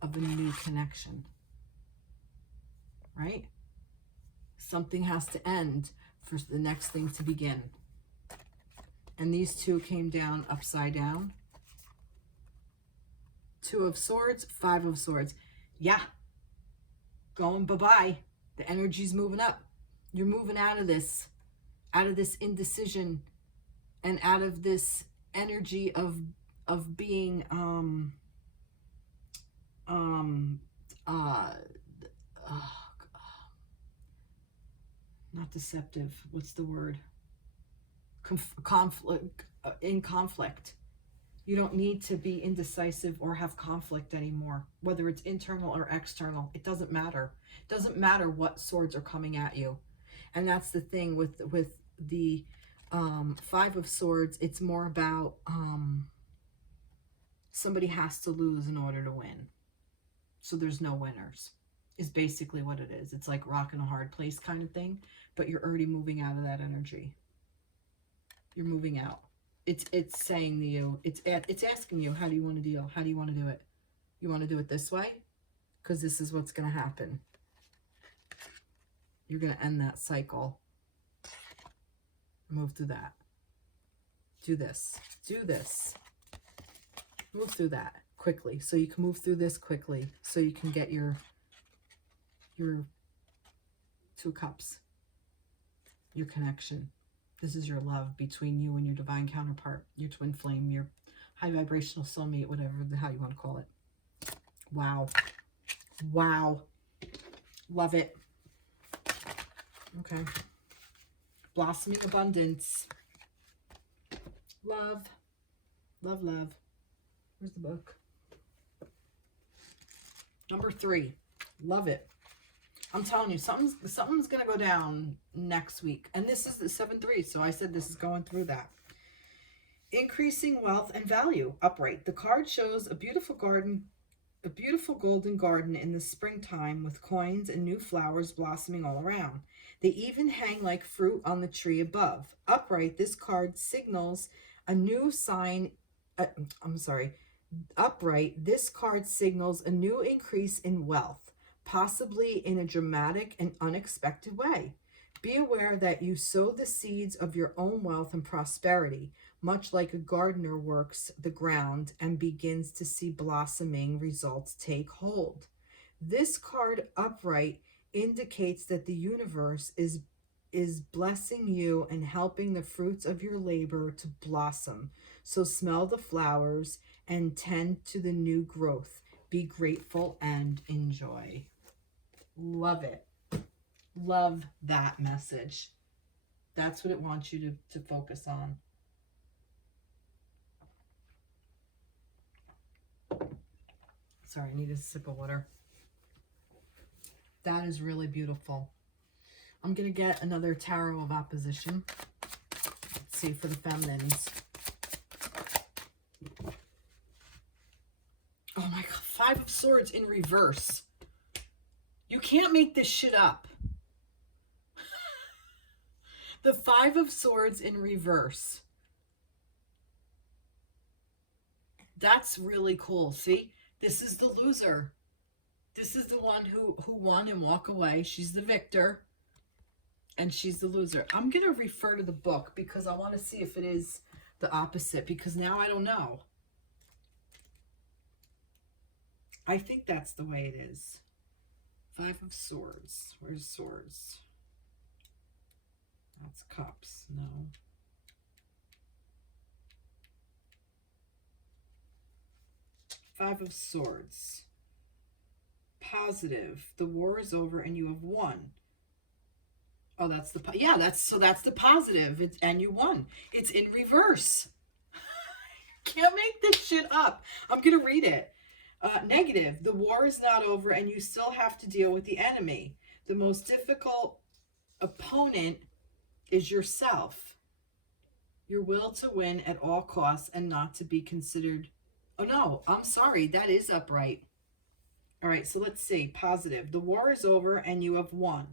of a new connection. Right? Something has to end for the next thing to begin. And these two came down upside down. Two of Swords, Five of Swords. Yeah. Going bye-bye. The energy's moving up. You're moving out of this indecision, and out of this energy of being not deceptive. What's the word? Conflict. In conflict. You don't need to be indecisive or have conflict anymore. Whether it's internal or external, it doesn't matter. It doesn't matter what swords are coming at you. And that's the thing with the Five of Swords. It's more about somebody has to lose in order to win. So there's no winners, is basically what it is. It's like rock in a hard place kind of thing, but you're already moving out of that energy. You're moving out. It's saying to you, it's asking you, how do you want to deal? How do you want to do it? You want to do it this way? Because this is what's going to happen. You're going to end that cycle. Move through that. Do this. Do this. Move through that quickly. So you can move through this quickly. So you can get your Two Cups. Your connection. This is your love between you and your divine counterpart, your twin flame, your high vibrational soulmate, whatever the hell you want to call it. Wow. Wow. Love it. Okay. Blossoming abundance. Love. Love, love. Where's the book? Number 3. Love it. I'm telling you, something's going to go down next week. And this is the 7-3, so I said this is going through that. Increasing wealth and value. Upright. The card shows a beautiful garden, a beautiful golden garden in the springtime with coins and new flowers blossoming all around. They even hang like fruit on the tree above. Upright, this card signals a new sign. Upright, this card signals a new increase in wealth, possibly in a dramatic and unexpected way. Be aware that you sow the seeds of your own wealth and prosperity, much like a gardener works the ground and begins to see blossoming results take hold. This card, upright, indicates that the universe is blessing you and helping the fruits of your labor to blossom. So smell the flowers and tend to the new growth. Be grateful and enjoy. Love it. Love that message. That's what it wants you to focus on. Sorry, I need a sip of water. That is really beautiful. I'm going to get another Tarot of Opposition. Let's see for the feminines. Oh my God, 5 of Swords in reverse. You can't make this shit up. The 5 of Swords in reverse. That's really cool. See, this is the loser. This is the one who won and walk away. She's the victor. And she's the loser. I'm going to refer to the book because I want to see if it is the opposite. Because now I don't know. I think that's the way it is. 5 of Swords. Where's Swords? That's Cups. No. Five of Swords. Positive. The war is over and you have won. Oh, that's the, yeah, that's the positive. And you won. It's in reverse. Can't make this shit up. I'm going to read it. Negative. The war is not over and you still have to deal with the enemy. The most difficult opponent is yourself. Your will to win at all costs and not to be considered. Oh, no, I'm sorry. That is upright. All right, so let's see. Positive. The war is over and you have won.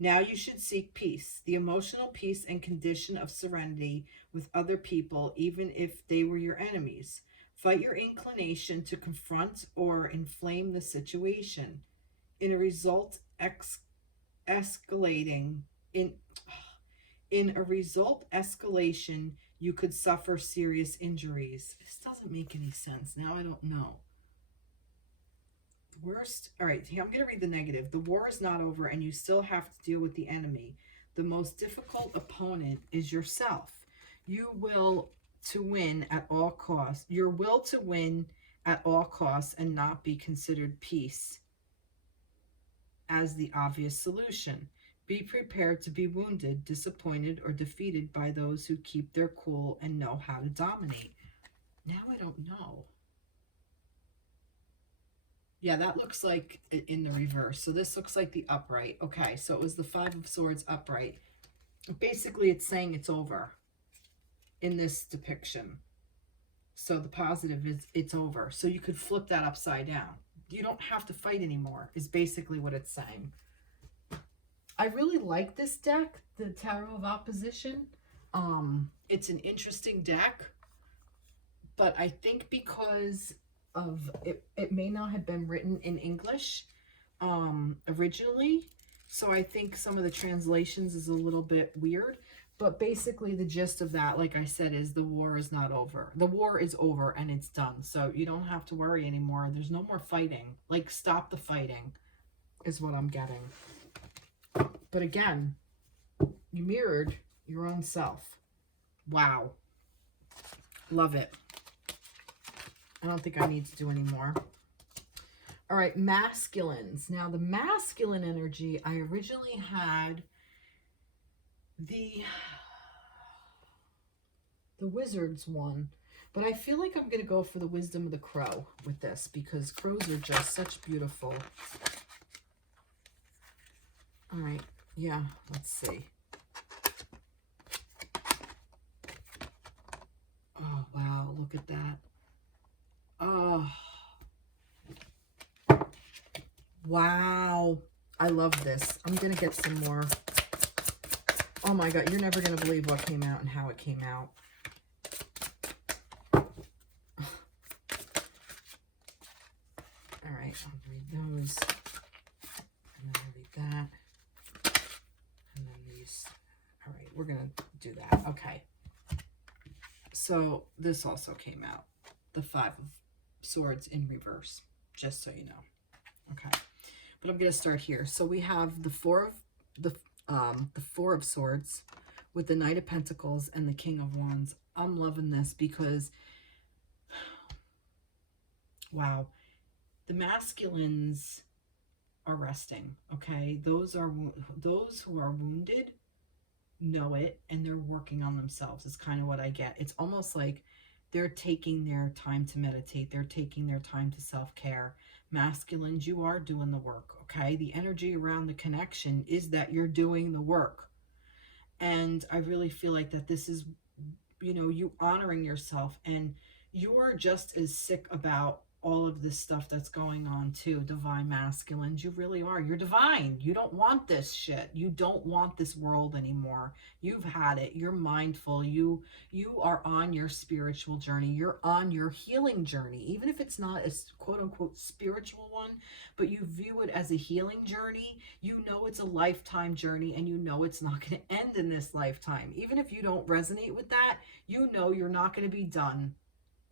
Now you should seek peace, the emotional peace and condition of serenity with other people, even if they were your enemies. Fight your inclination to confront or inflame the situation. In a result escalating, in a result escalation, you could suffer serious injuries. This doesn't make any sense. Now I don't know. Worst. All right, I'm going to read the negative. The war is not over and you still have to deal with the enemy. The most difficult opponent is yourself. You will to win at all costs. Your will to win at all costs and not be considered peace as the obvious solution. Be prepared to be wounded, disappointed, or defeated by those who keep their cool and know how to dominate. Now I don't know. Yeah, that looks like in the reverse. So this looks like the upright. Okay, so it was the 5 of Swords upright. Basically, it's saying it's over in this depiction. So the positive is it's over. So you could flip that upside down. You don't have to fight anymore, is basically what it's saying. I really like this deck, the Tarot of Opposition. It's an interesting deck, but I think because of it may not have been written in English originally, so I think some of the translations is a little bit weird, but basically the gist of that, like I said, is the war is not over. The war is over and it's done, so you don't have to worry anymore. There's no more fighting. Like, stop the fighting is what I'm getting. But again, you mirrored your own self. Wow. Love it. I don't think I need to do any more. All right, masculines. Now, the masculine energy I originally had The Wizards one. But I feel like I'm going to go for the Wisdom of the Crow with this, because crows are just such beautiful. All right. Yeah, let's see. Oh, wow. Look at that. Oh. Wow. I love this. I'm going to get some more. Oh my God. You're never going to believe what came out and how it came out. All right. I'll read those. And then I'll read that. And then these. All right. We're going to do that. Okay. So this also came out. The Five of Swords in reverse. Just so you know. Okay. But I'm going to start here. So we have the Four of Swords with the Knight of Pentacles and the King of Wands. I'm loving this because, wow, the masculines are resting, okay? Those who are wounded know it, and they're working on themselves. It's kind of what I get. It's almost like they're taking their time to meditate. They're taking their time to self-care. Masculines, you are doing the work, okay? The energy around the connection is that you're doing the work. And I really feel like that this is, you know, you honoring yourself, and you're just as sick about all of this stuff that's going on too, divine masculines. You really are. You're divine. You don't want this shit. You don't want this world anymore. You've had it. You're mindful. You are on your spiritual journey. You're on your healing journey, even if it's not a quote unquote spiritual one, but you view it as a healing journey. You know it's a lifetime journey, and you know it's not going to end in this lifetime. Even if you don't resonate with that, you know you're not going to be done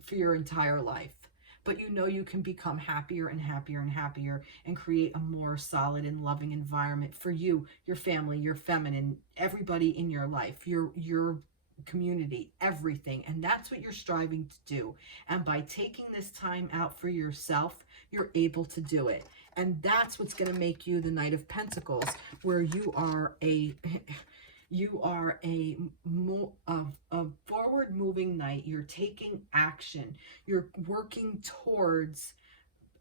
for your entire life. But you know you can become happier and happier and happier, and create a more solid and loving environment for you, your family, your feminine, everybody in your life, your community, everything. And that's what you're striving to do. And by taking this time out for yourself, you're able to do it. And that's what's going to make you the Knight of Pentacles, where you are a forward-moving knight. You're taking action. You're working towards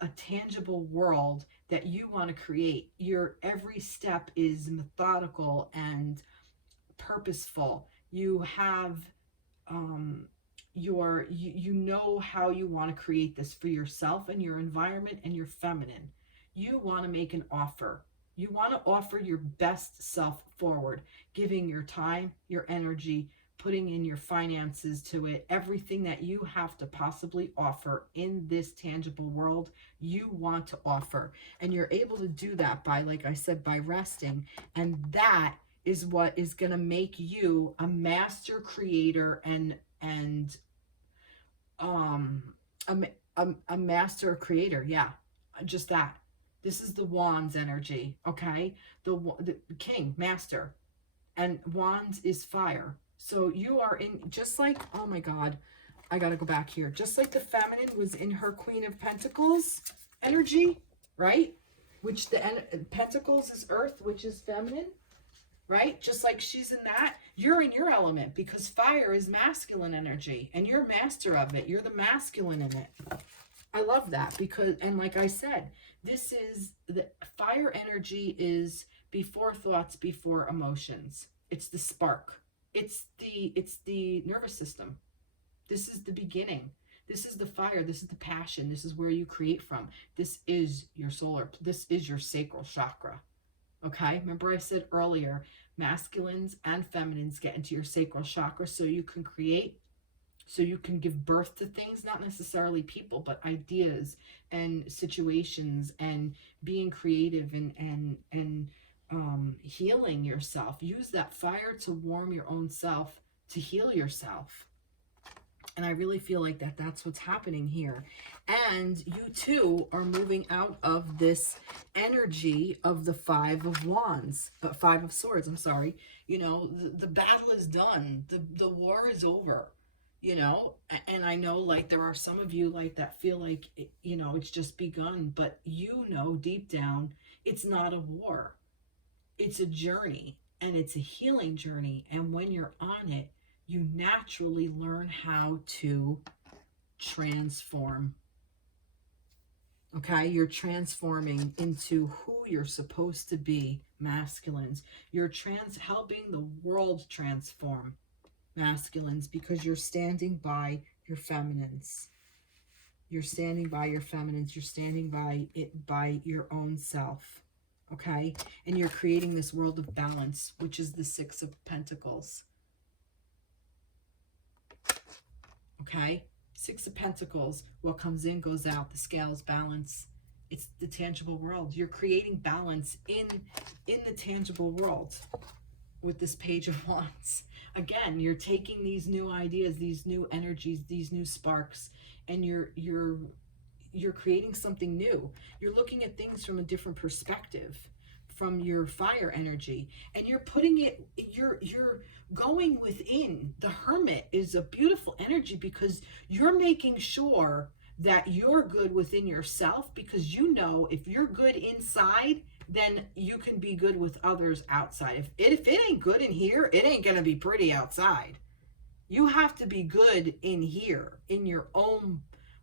a tangible world that you want to create. Your every step is methodical and purposeful. You have you know how you want to create this for yourself and your environment and your feminine. You want to make an offer. You want to offer your best self forward, giving your time, your energy, putting in your finances to it, everything that you have to possibly offer in this tangible world, you want to offer. And you're able to do that by, like I said, by resting. And that is what is going to make you a master creator and a master creator. Yeah, just that. This is the Wands energy, okay? The king, master, and Wands is fire. So you are in, just like, oh my God, I got to go back here. Just like the feminine was in her Queen of Pentacles energy, right? Which the Pentacles is earth, which is feminine, right? Just like she's in that, you're in your element, because fire is masculine energy, and you're master of it. You're the masculine in it. I love that, because, and like I said, this is the fire energy is before thoughts, before emotions. It's the spark. It's the nervous system. This is the beginning. This is the fire. This is the passion. This is where you create from. This is your this is your sacral chakra. Okay? Remember I said earlier, masculines and feminines get into your sacral chakra so you can create, so you can give birth to things, not necessarily people, but ideas and situations, and being creative and healing yourself. Use that fire to warm your own self, to heal yourself. And I really feel like that's what's happening here. And you too are moving out of this energy of the Five of Swords, I'm sorry. You know, the battle is done. The war is over. You know, and I know, like, there are some of you like that feel like, you know, it's just begun, but you know deep down it's not a war. It's a journey. and it's a healing journey. And when you're on it, you naturally learn how to transform. Okay, you're transforming into who you're supposed to be, masculines. You're helping the world transform, masculines, because you're standing by your feminines. You're standing by your feminines. You're standing by your own self. Okay, and you're creating this world of balance, which is the Six of Pentacles. Okay, Six of Pentacles, what comes in goes out, the scales balance. It's the tangible world. You're creating balance in the tangible world with this Page of Wands. Again, you're taking these new ideas, these new energies, these new sparks, and you're creating something new. You're looking at things from a different perspective, from your fire energy, and you're putting it, you're going within. The Hermit is a beautiful energy because you're making sure that you're good within yourself, because you know if you're good inside, then you can be good with others outside. If it ain't good in here, it ain't gonna be pretty outside. You have to be good in here, in your own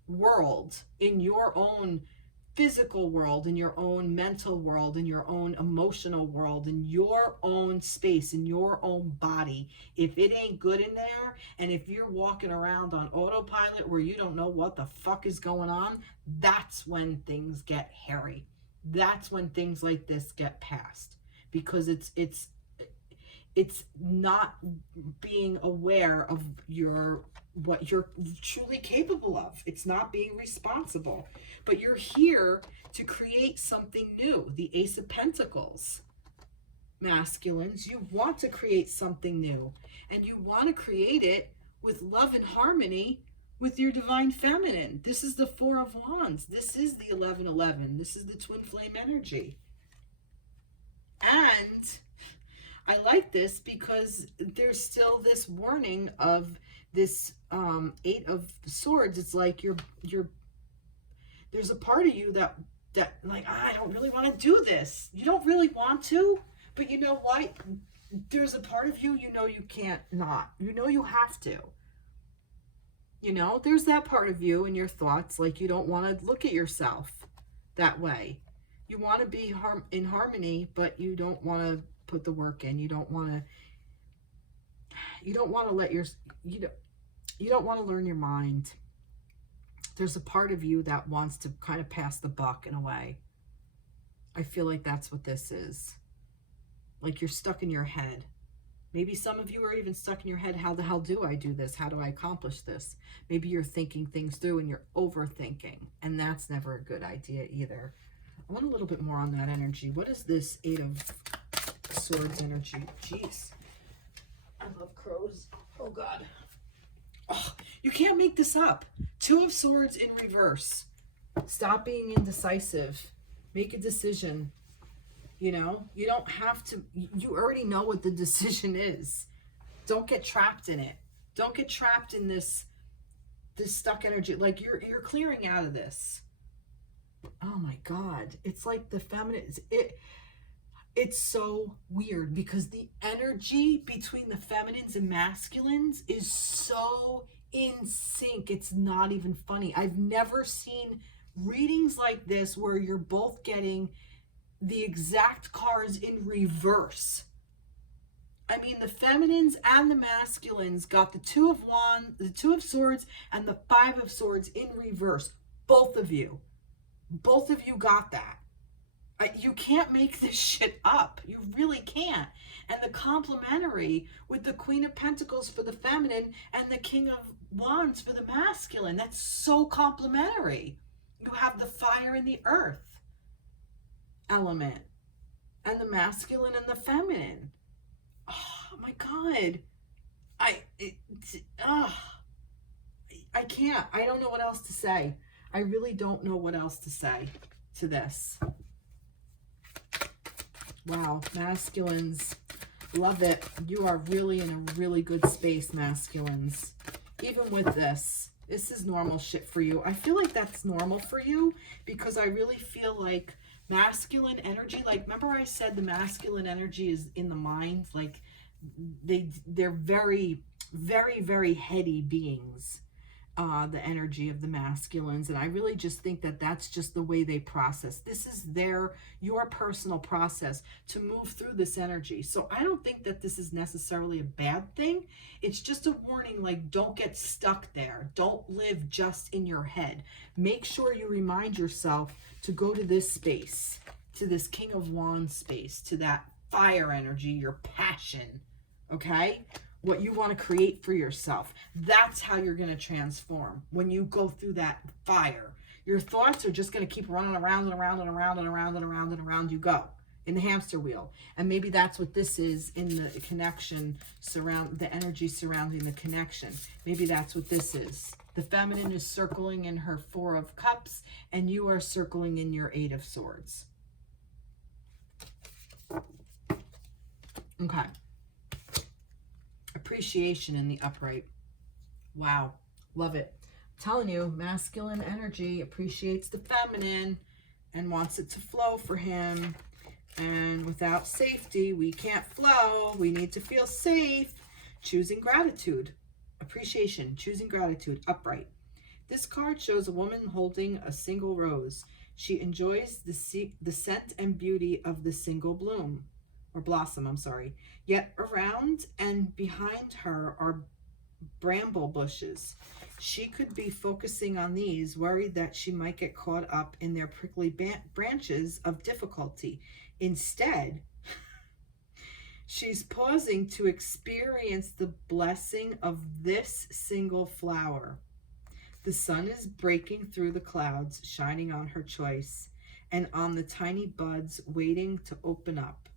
world, in your own physical world, in your own mental world, in your own emotional world, in your own space, in your own body. If it ain't good in there, and if you're walking around on autopilot where you don't know what the fuck is going on, that's when things get hairy. That's when things like this get passed, because it's not being aware of what you're truly capable of. It's not being responsible. But you're here to create something new. The Ace of Pentacles, masculines, you want to create something new, and you want to create it with love and harmony with your divine feminine. This is the Four of Wands. This is the 1111. This is the twin flame energy. And I like this because there's still this warning of this Eight of Swords. It's like there's a part of you that like, I don't really want to do this. You don't really want to, but you know what? There's a part of you, you know, you can't not. You know you have to. You know, there's that part of you in your thoughts, like you don't want to look at yourself that way. You want to be in harmony, but you don't want to put the work in. You don't want to let you don't want to learn your mind. There's a part of you that wants to kind of pass the buck in a way. I feel like that's what this is. Like you're stuck in your head. Maybe some of you are even stuck in your head. How the hell do I do this? How do I accomplish this? Maybe you're thinking things through and you're overthinking, and that's never a good idea either. I want a little bit more on that energy. What is this Eight of Swords energy? Jeez. I love crows. Oh, God. Oh, you can't make this up. Two of Swords in reverse. Stop being indecisive. Make a decision. You know, you don't have to, you already know what the decision is. Don't get trapped in it. Don't get trapped in this stuck energy. Like you're clearing out of this. Oh my God. It's like the feminine, it's so weird because the energy between the feminines and masculines is so in sync. It's not even funny. I've never seen readings like this where you're both getting the exact cards in reverse. I mean, the feminines and the masculines got the Two of Wands, the Two of Swords, and the Five of Swords in reverse. Both of you got that. You can't make this shit up. You really can't. And the complementary with the Queen of Pentacles for the feminine and the King of Wands for the masculine. That's so complementary. You have the fire and the earth element and the masculine and the feminine. Oh my God. I can't. I don't know what else to say. I really don't know what else to say to this. Wow, masculines, love it. You are really in a really good space, masculines. Even with this is normal shit for you. I feel like that's normal for you because I really feel like Masculine energy, like, remember I said the masculine energy is in the mind? Like, they're very, very, very heady beings. The energy of the masculines, and I really just think that that's just the way they process. This is your personal process to move through this energy. So I don't think that this is necessarily a bad thing. It's just a warning, like, don't get stuck there. Don't live just in your head. Make sure you remind yourself to go to this space, to this King of Wands space, to that fire energy, your passion, okay? What you want to create for yourself. That's how you're going to transform when you go through that fire. Your thoughts are just going to keep running around and around and around and around and around and around you go in the hamster wheel. And maybe that's what this is in the connection, the energy surrounding the connection. Maybe that's what this is. The feminine is circling in her Four of Cups, and you are circling in your Eight of Swords. Okay. Appreciation in the upright. Wow. Love it. I'm telling you, masculine energy appreciates the feminine and wants it to flow for him. And without safety, we can't flow. We need to feel safe. Choosing gratitude. Appreciation. Choosing gratitude. Upright. This card shows a woman holding a single rose. She enjoys the scent and beauty of the single bloom. Or blossom, I'm sorry. Yet around and behind her are bramble bushes. She could be focusing on these, worried that she might get caught up in their prickly branches of difficulty. Instead, she's pausing to experience the blessing of this single flower. The sun is breaking through the clouds, shining on her choice, and on the tiny buds waiting to open up.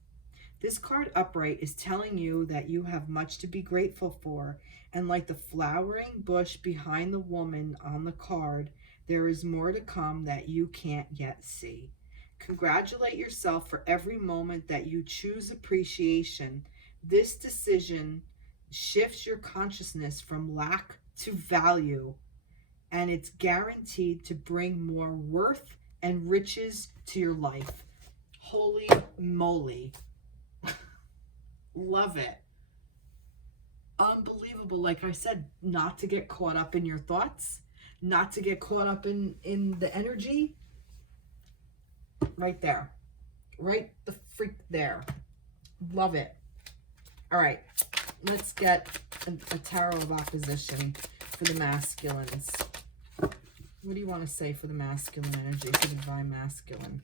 This card upright is telling you that you have much to be grateful for, and like the flowering bush behind the woman on the card, there is more to come that you can't yet see. Congratulate yourself for every moment that you choose appreciation. This decision shifts your consciousness from lack to value, and it's guaranteed to bring more worth and riches to your life. Holy moly. Love it. Unbelievable. Like I said, not to get caught up in your thoughts, not to get caught up in the energy. Right there. Right the freak there. Love it. All right. Let's get a tarot of opposition for the masculines. What do you want to say for the masculine energy, for the divine masculine?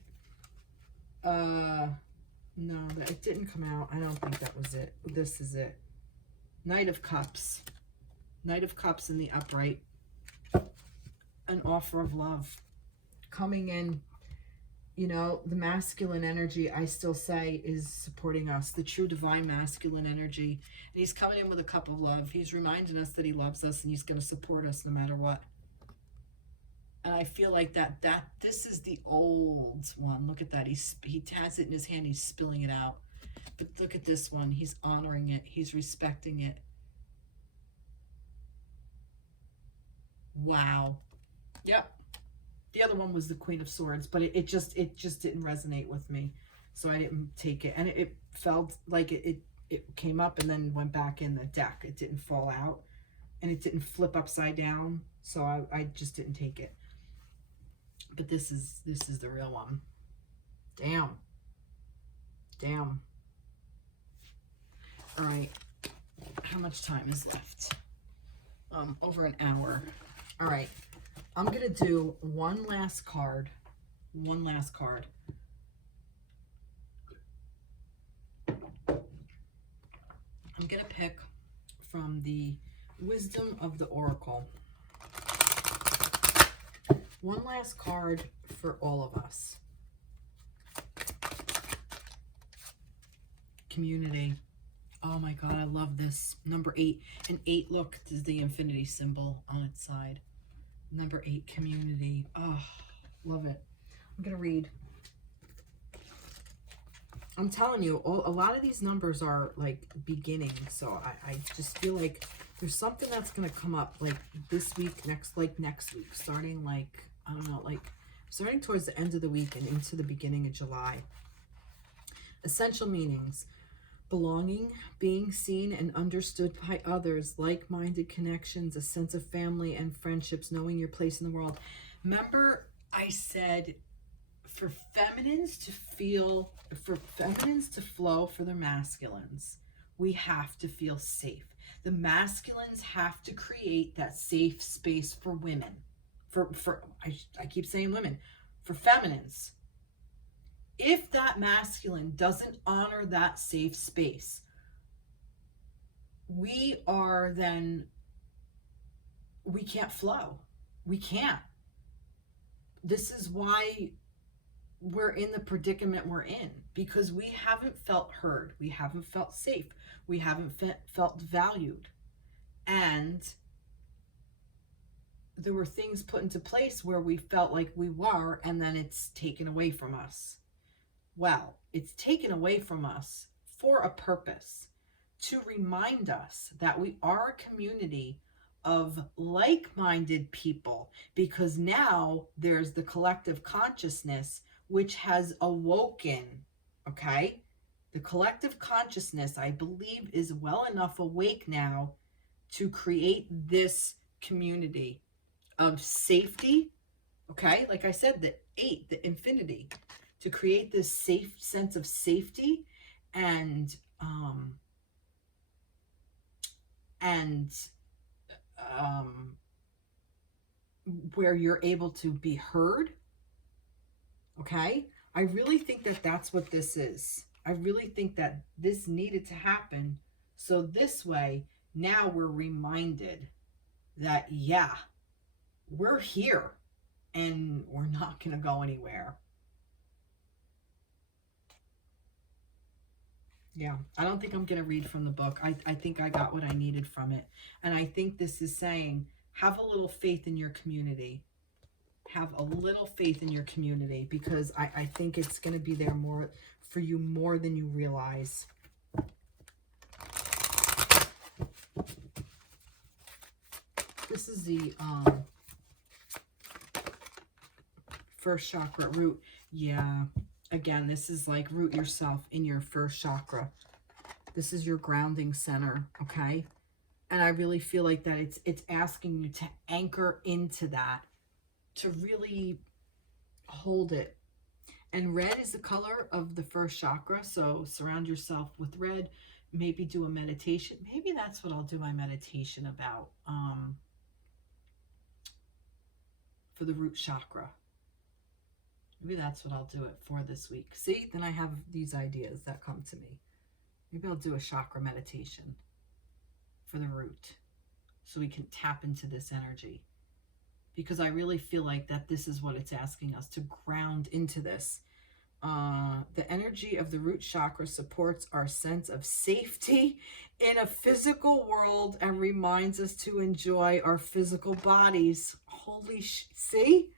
No, it didn't come out. I don't think that was it. This is it. Knight of Cups. Knight of Cups in the upright. An offer of love. Coming in, you know, the masculine energy, I still say, is supporting us. The true divine masculine energy. And he's coming in with a cup of love. He's reminding us that he loves us and he's going to support us no matter what. And I feel like this is the old one. Look at that. He has it in his hand. He's spilling it out. But look at this one. He's honoring it. He's respecting it. Wow. Yep. The other one was the Queen of Swords, but it just didn't resonate with me. So I didn't take it. And it felt like it came up and then went back in the deck. It didn't fall out. And it didn't flip upside down. So I just didn't take it. But this is the real one. Damn. Damn. All right. How much time is left? Over an hour. All right. I'm going to do one last card. One last card. I'm going to pick from the Wisdom of the Oracle. One last card for all of us. Community. Oh my God, I love this. Number 8. And 8, look, is the infinity symbol on its side. Number 8, community. Oh, love it. I'm going to read. I'm telling you, a lot of these numbers are like beginning. So I just feel like there's something that's going to come up like this week, next week, starting like, I don't know, like starting towards the end of the week and into the beginning of July. Essential meanings: belonging, being seen and understood by others, like-minded connections, a sense of family and friendships, knowing your place in the world. Remember, I said for feminines to flow for their masculines, we have to feel safe. The masculines have to create that safe space for women. I keep saying women, for feminines. If that masculine doesn't honor that safe space, we can't flow. We can't. This is why we're in the predicament we're in, because we haven't felt heard. We haven't felt safe. We haven't felt valued. And there were things put into place where we felt like we were, and then it's taken away from us. Well, it's taken away from us for a purpose, to remind us that we are a community of like-minded people, because now there's the collective consciousness which has awoken, okay? The collective consciousness, I believe, is well enough awake now to create this community of safety, okay? Like I said, the 8, the infinity, to create this safe sense of safety and where you're able to be heard, okay? I really think that that's what this is. I really think that this needed to happen. So this way, now we're reminded that, yeah, we're here and we're not going to go anywhere. Yeah, I don't think I'm going to read from the book. I think I got what I needed from it. And I think this is saying, have a little faith in your community. Have a little faith in your community, because I think it's going to be there more for you, more than you realize. This is the first chakra, root. Yeah. Again, this is like root yourself in your first chakra. This is your grounding center, okay? And I really feel like that it's asking you to anchor into that, to really hold it. And red is the color of the first chakra, so surround yourself with red. Maybe do a meditation. Maybe that's what I'll do my meditation about, for the root chakra. Maybe that's what I'll do it for this week. See, then I have these ideas that come to me. Maybe I'll do a chakra meditation for the root, so we can tap into this energy. Because I really feel like that this is what it's asking us, to ground into this. The energy of the root chakra supports our sense of safety in a physical world and reminds us to enjoy our physical bodies. Holy see?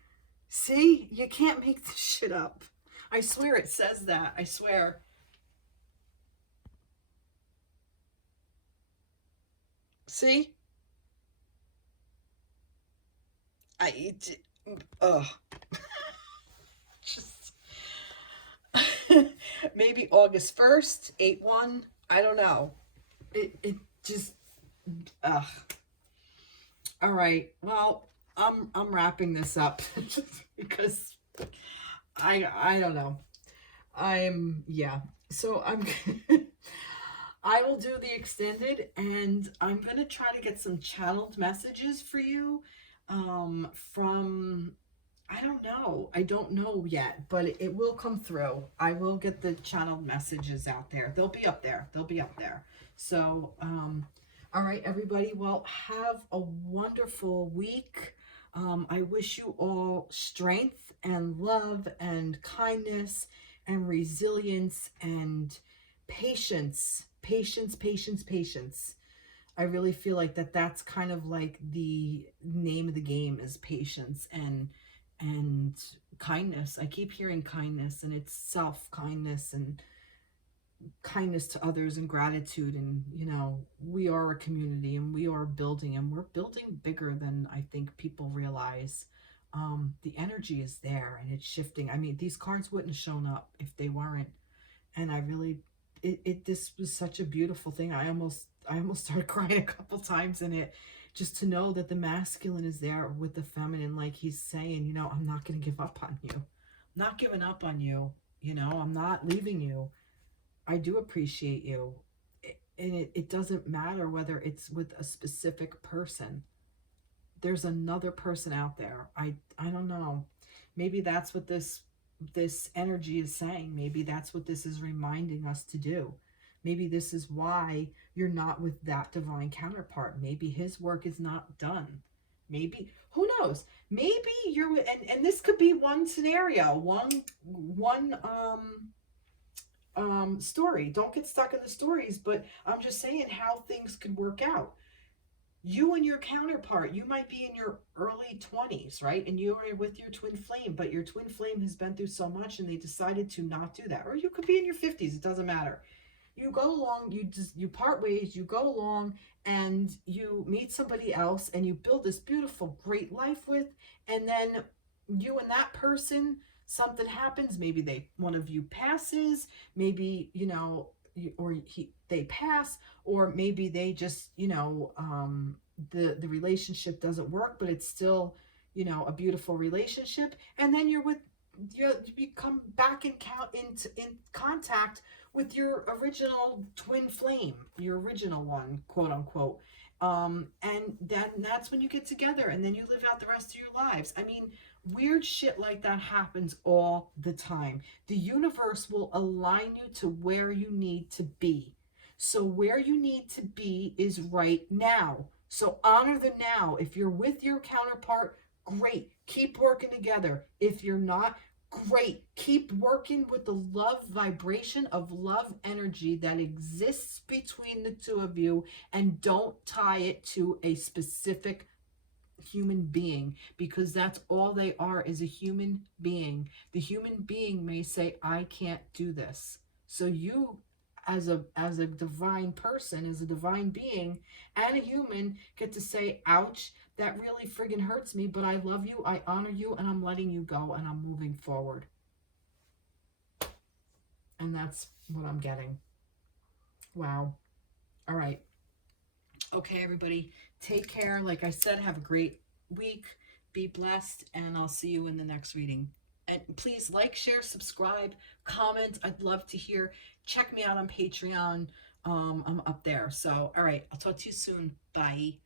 See? You can't make this shit up. I swear it says that. I swear. See? Just maybe August 1st, 8/1. I don't know. It just all right. Well, I'm wrapping this up because I don't know. Yeah. So I will do the extended, and I'm going to try to get some channeled messages for you from, I don't know. I don't know yet, but it will come through. I will get the channeled messages out there. They'll be up there. They'll be up there. So, all right, everybody. Well, have a wonderful week. I wish you all strength and love and kindness and resilience and patience. Patience. I really feel like that's kind of like the name of the game, is patience and kindness. I keep hearing kindness, and it's self-kindness and kindness to others and gratitude. And, you know, we are a community, and we are building, and we're building bigger than I think people realize. The energy is there and it's shifting. I mean, these cards wouldn't have shown up if they weren't. And I really, this was such a beautiful thing. I almost started crying a couple times in it, just to know that the masculine is there with the feminine, like he's saying, you know, I'm not going to give up on you. I'm not giving up on you. You know, I'm not leaving you. I do appreciate you. And it doesn't matter whether it's with a specific person. There's another person out there. I don't know. Maybe that's what this energy is saying. Maybe that's what this is reminding us to do. Maybe this is why you're not with that divine counterpart. Maybe his work is not done. Maybe, who knows? Maybe you're, and this could be one scenario, one story. Don't get stuck in the stories, but I'm just saying how things could work out. You and your counterpart, you might be in your early 20s, right? And you are with your twin flame, but your twin flame has been through so much and they decided to not do that. Or you could be in your 50s, it doesn't matter. You go along, you part ways, you go along and you meet somebody else and you build this beautiful, great life with, and then you and that person, something happens. Maybe one of you passes, maybe, you know, they pass, or maybe they just, you know, the relationship doesn't work, but it's still, you know, a beautiful relationship. And then you come back in contact with your original twin flame, your original one, quote unquote. And then that's when you get together and then you live out the rest of your lives. I mean, weird shit like that happens all the time. The universe will align you to where you need to be. So where you need to be is right now. So honor the now. If you're with your counterpart, great. Keep working together. If you're not, great. Keep working with the love vibration of love energy that exists between the two of you, and don't tie it to a specific human being, because that's all they are, is a human being. The human being may say, I can't do this. So you, as a divine person, as a divine being and a human, get to say, ouch, that really friggin' hurts me, but I love you, I honor you, and I'm letting you go, and I'm moving forward. And that's what I'm getting. Wow. All right. Okay, everybody, take care. Like I said, have a great week. Be blessed, and I'll see you in the next reading. And please like, share, subscribe, comment. I'd love to hear. Check me out on Patreon. I'm up there. So, all right, I'll talk to you soon. Bye.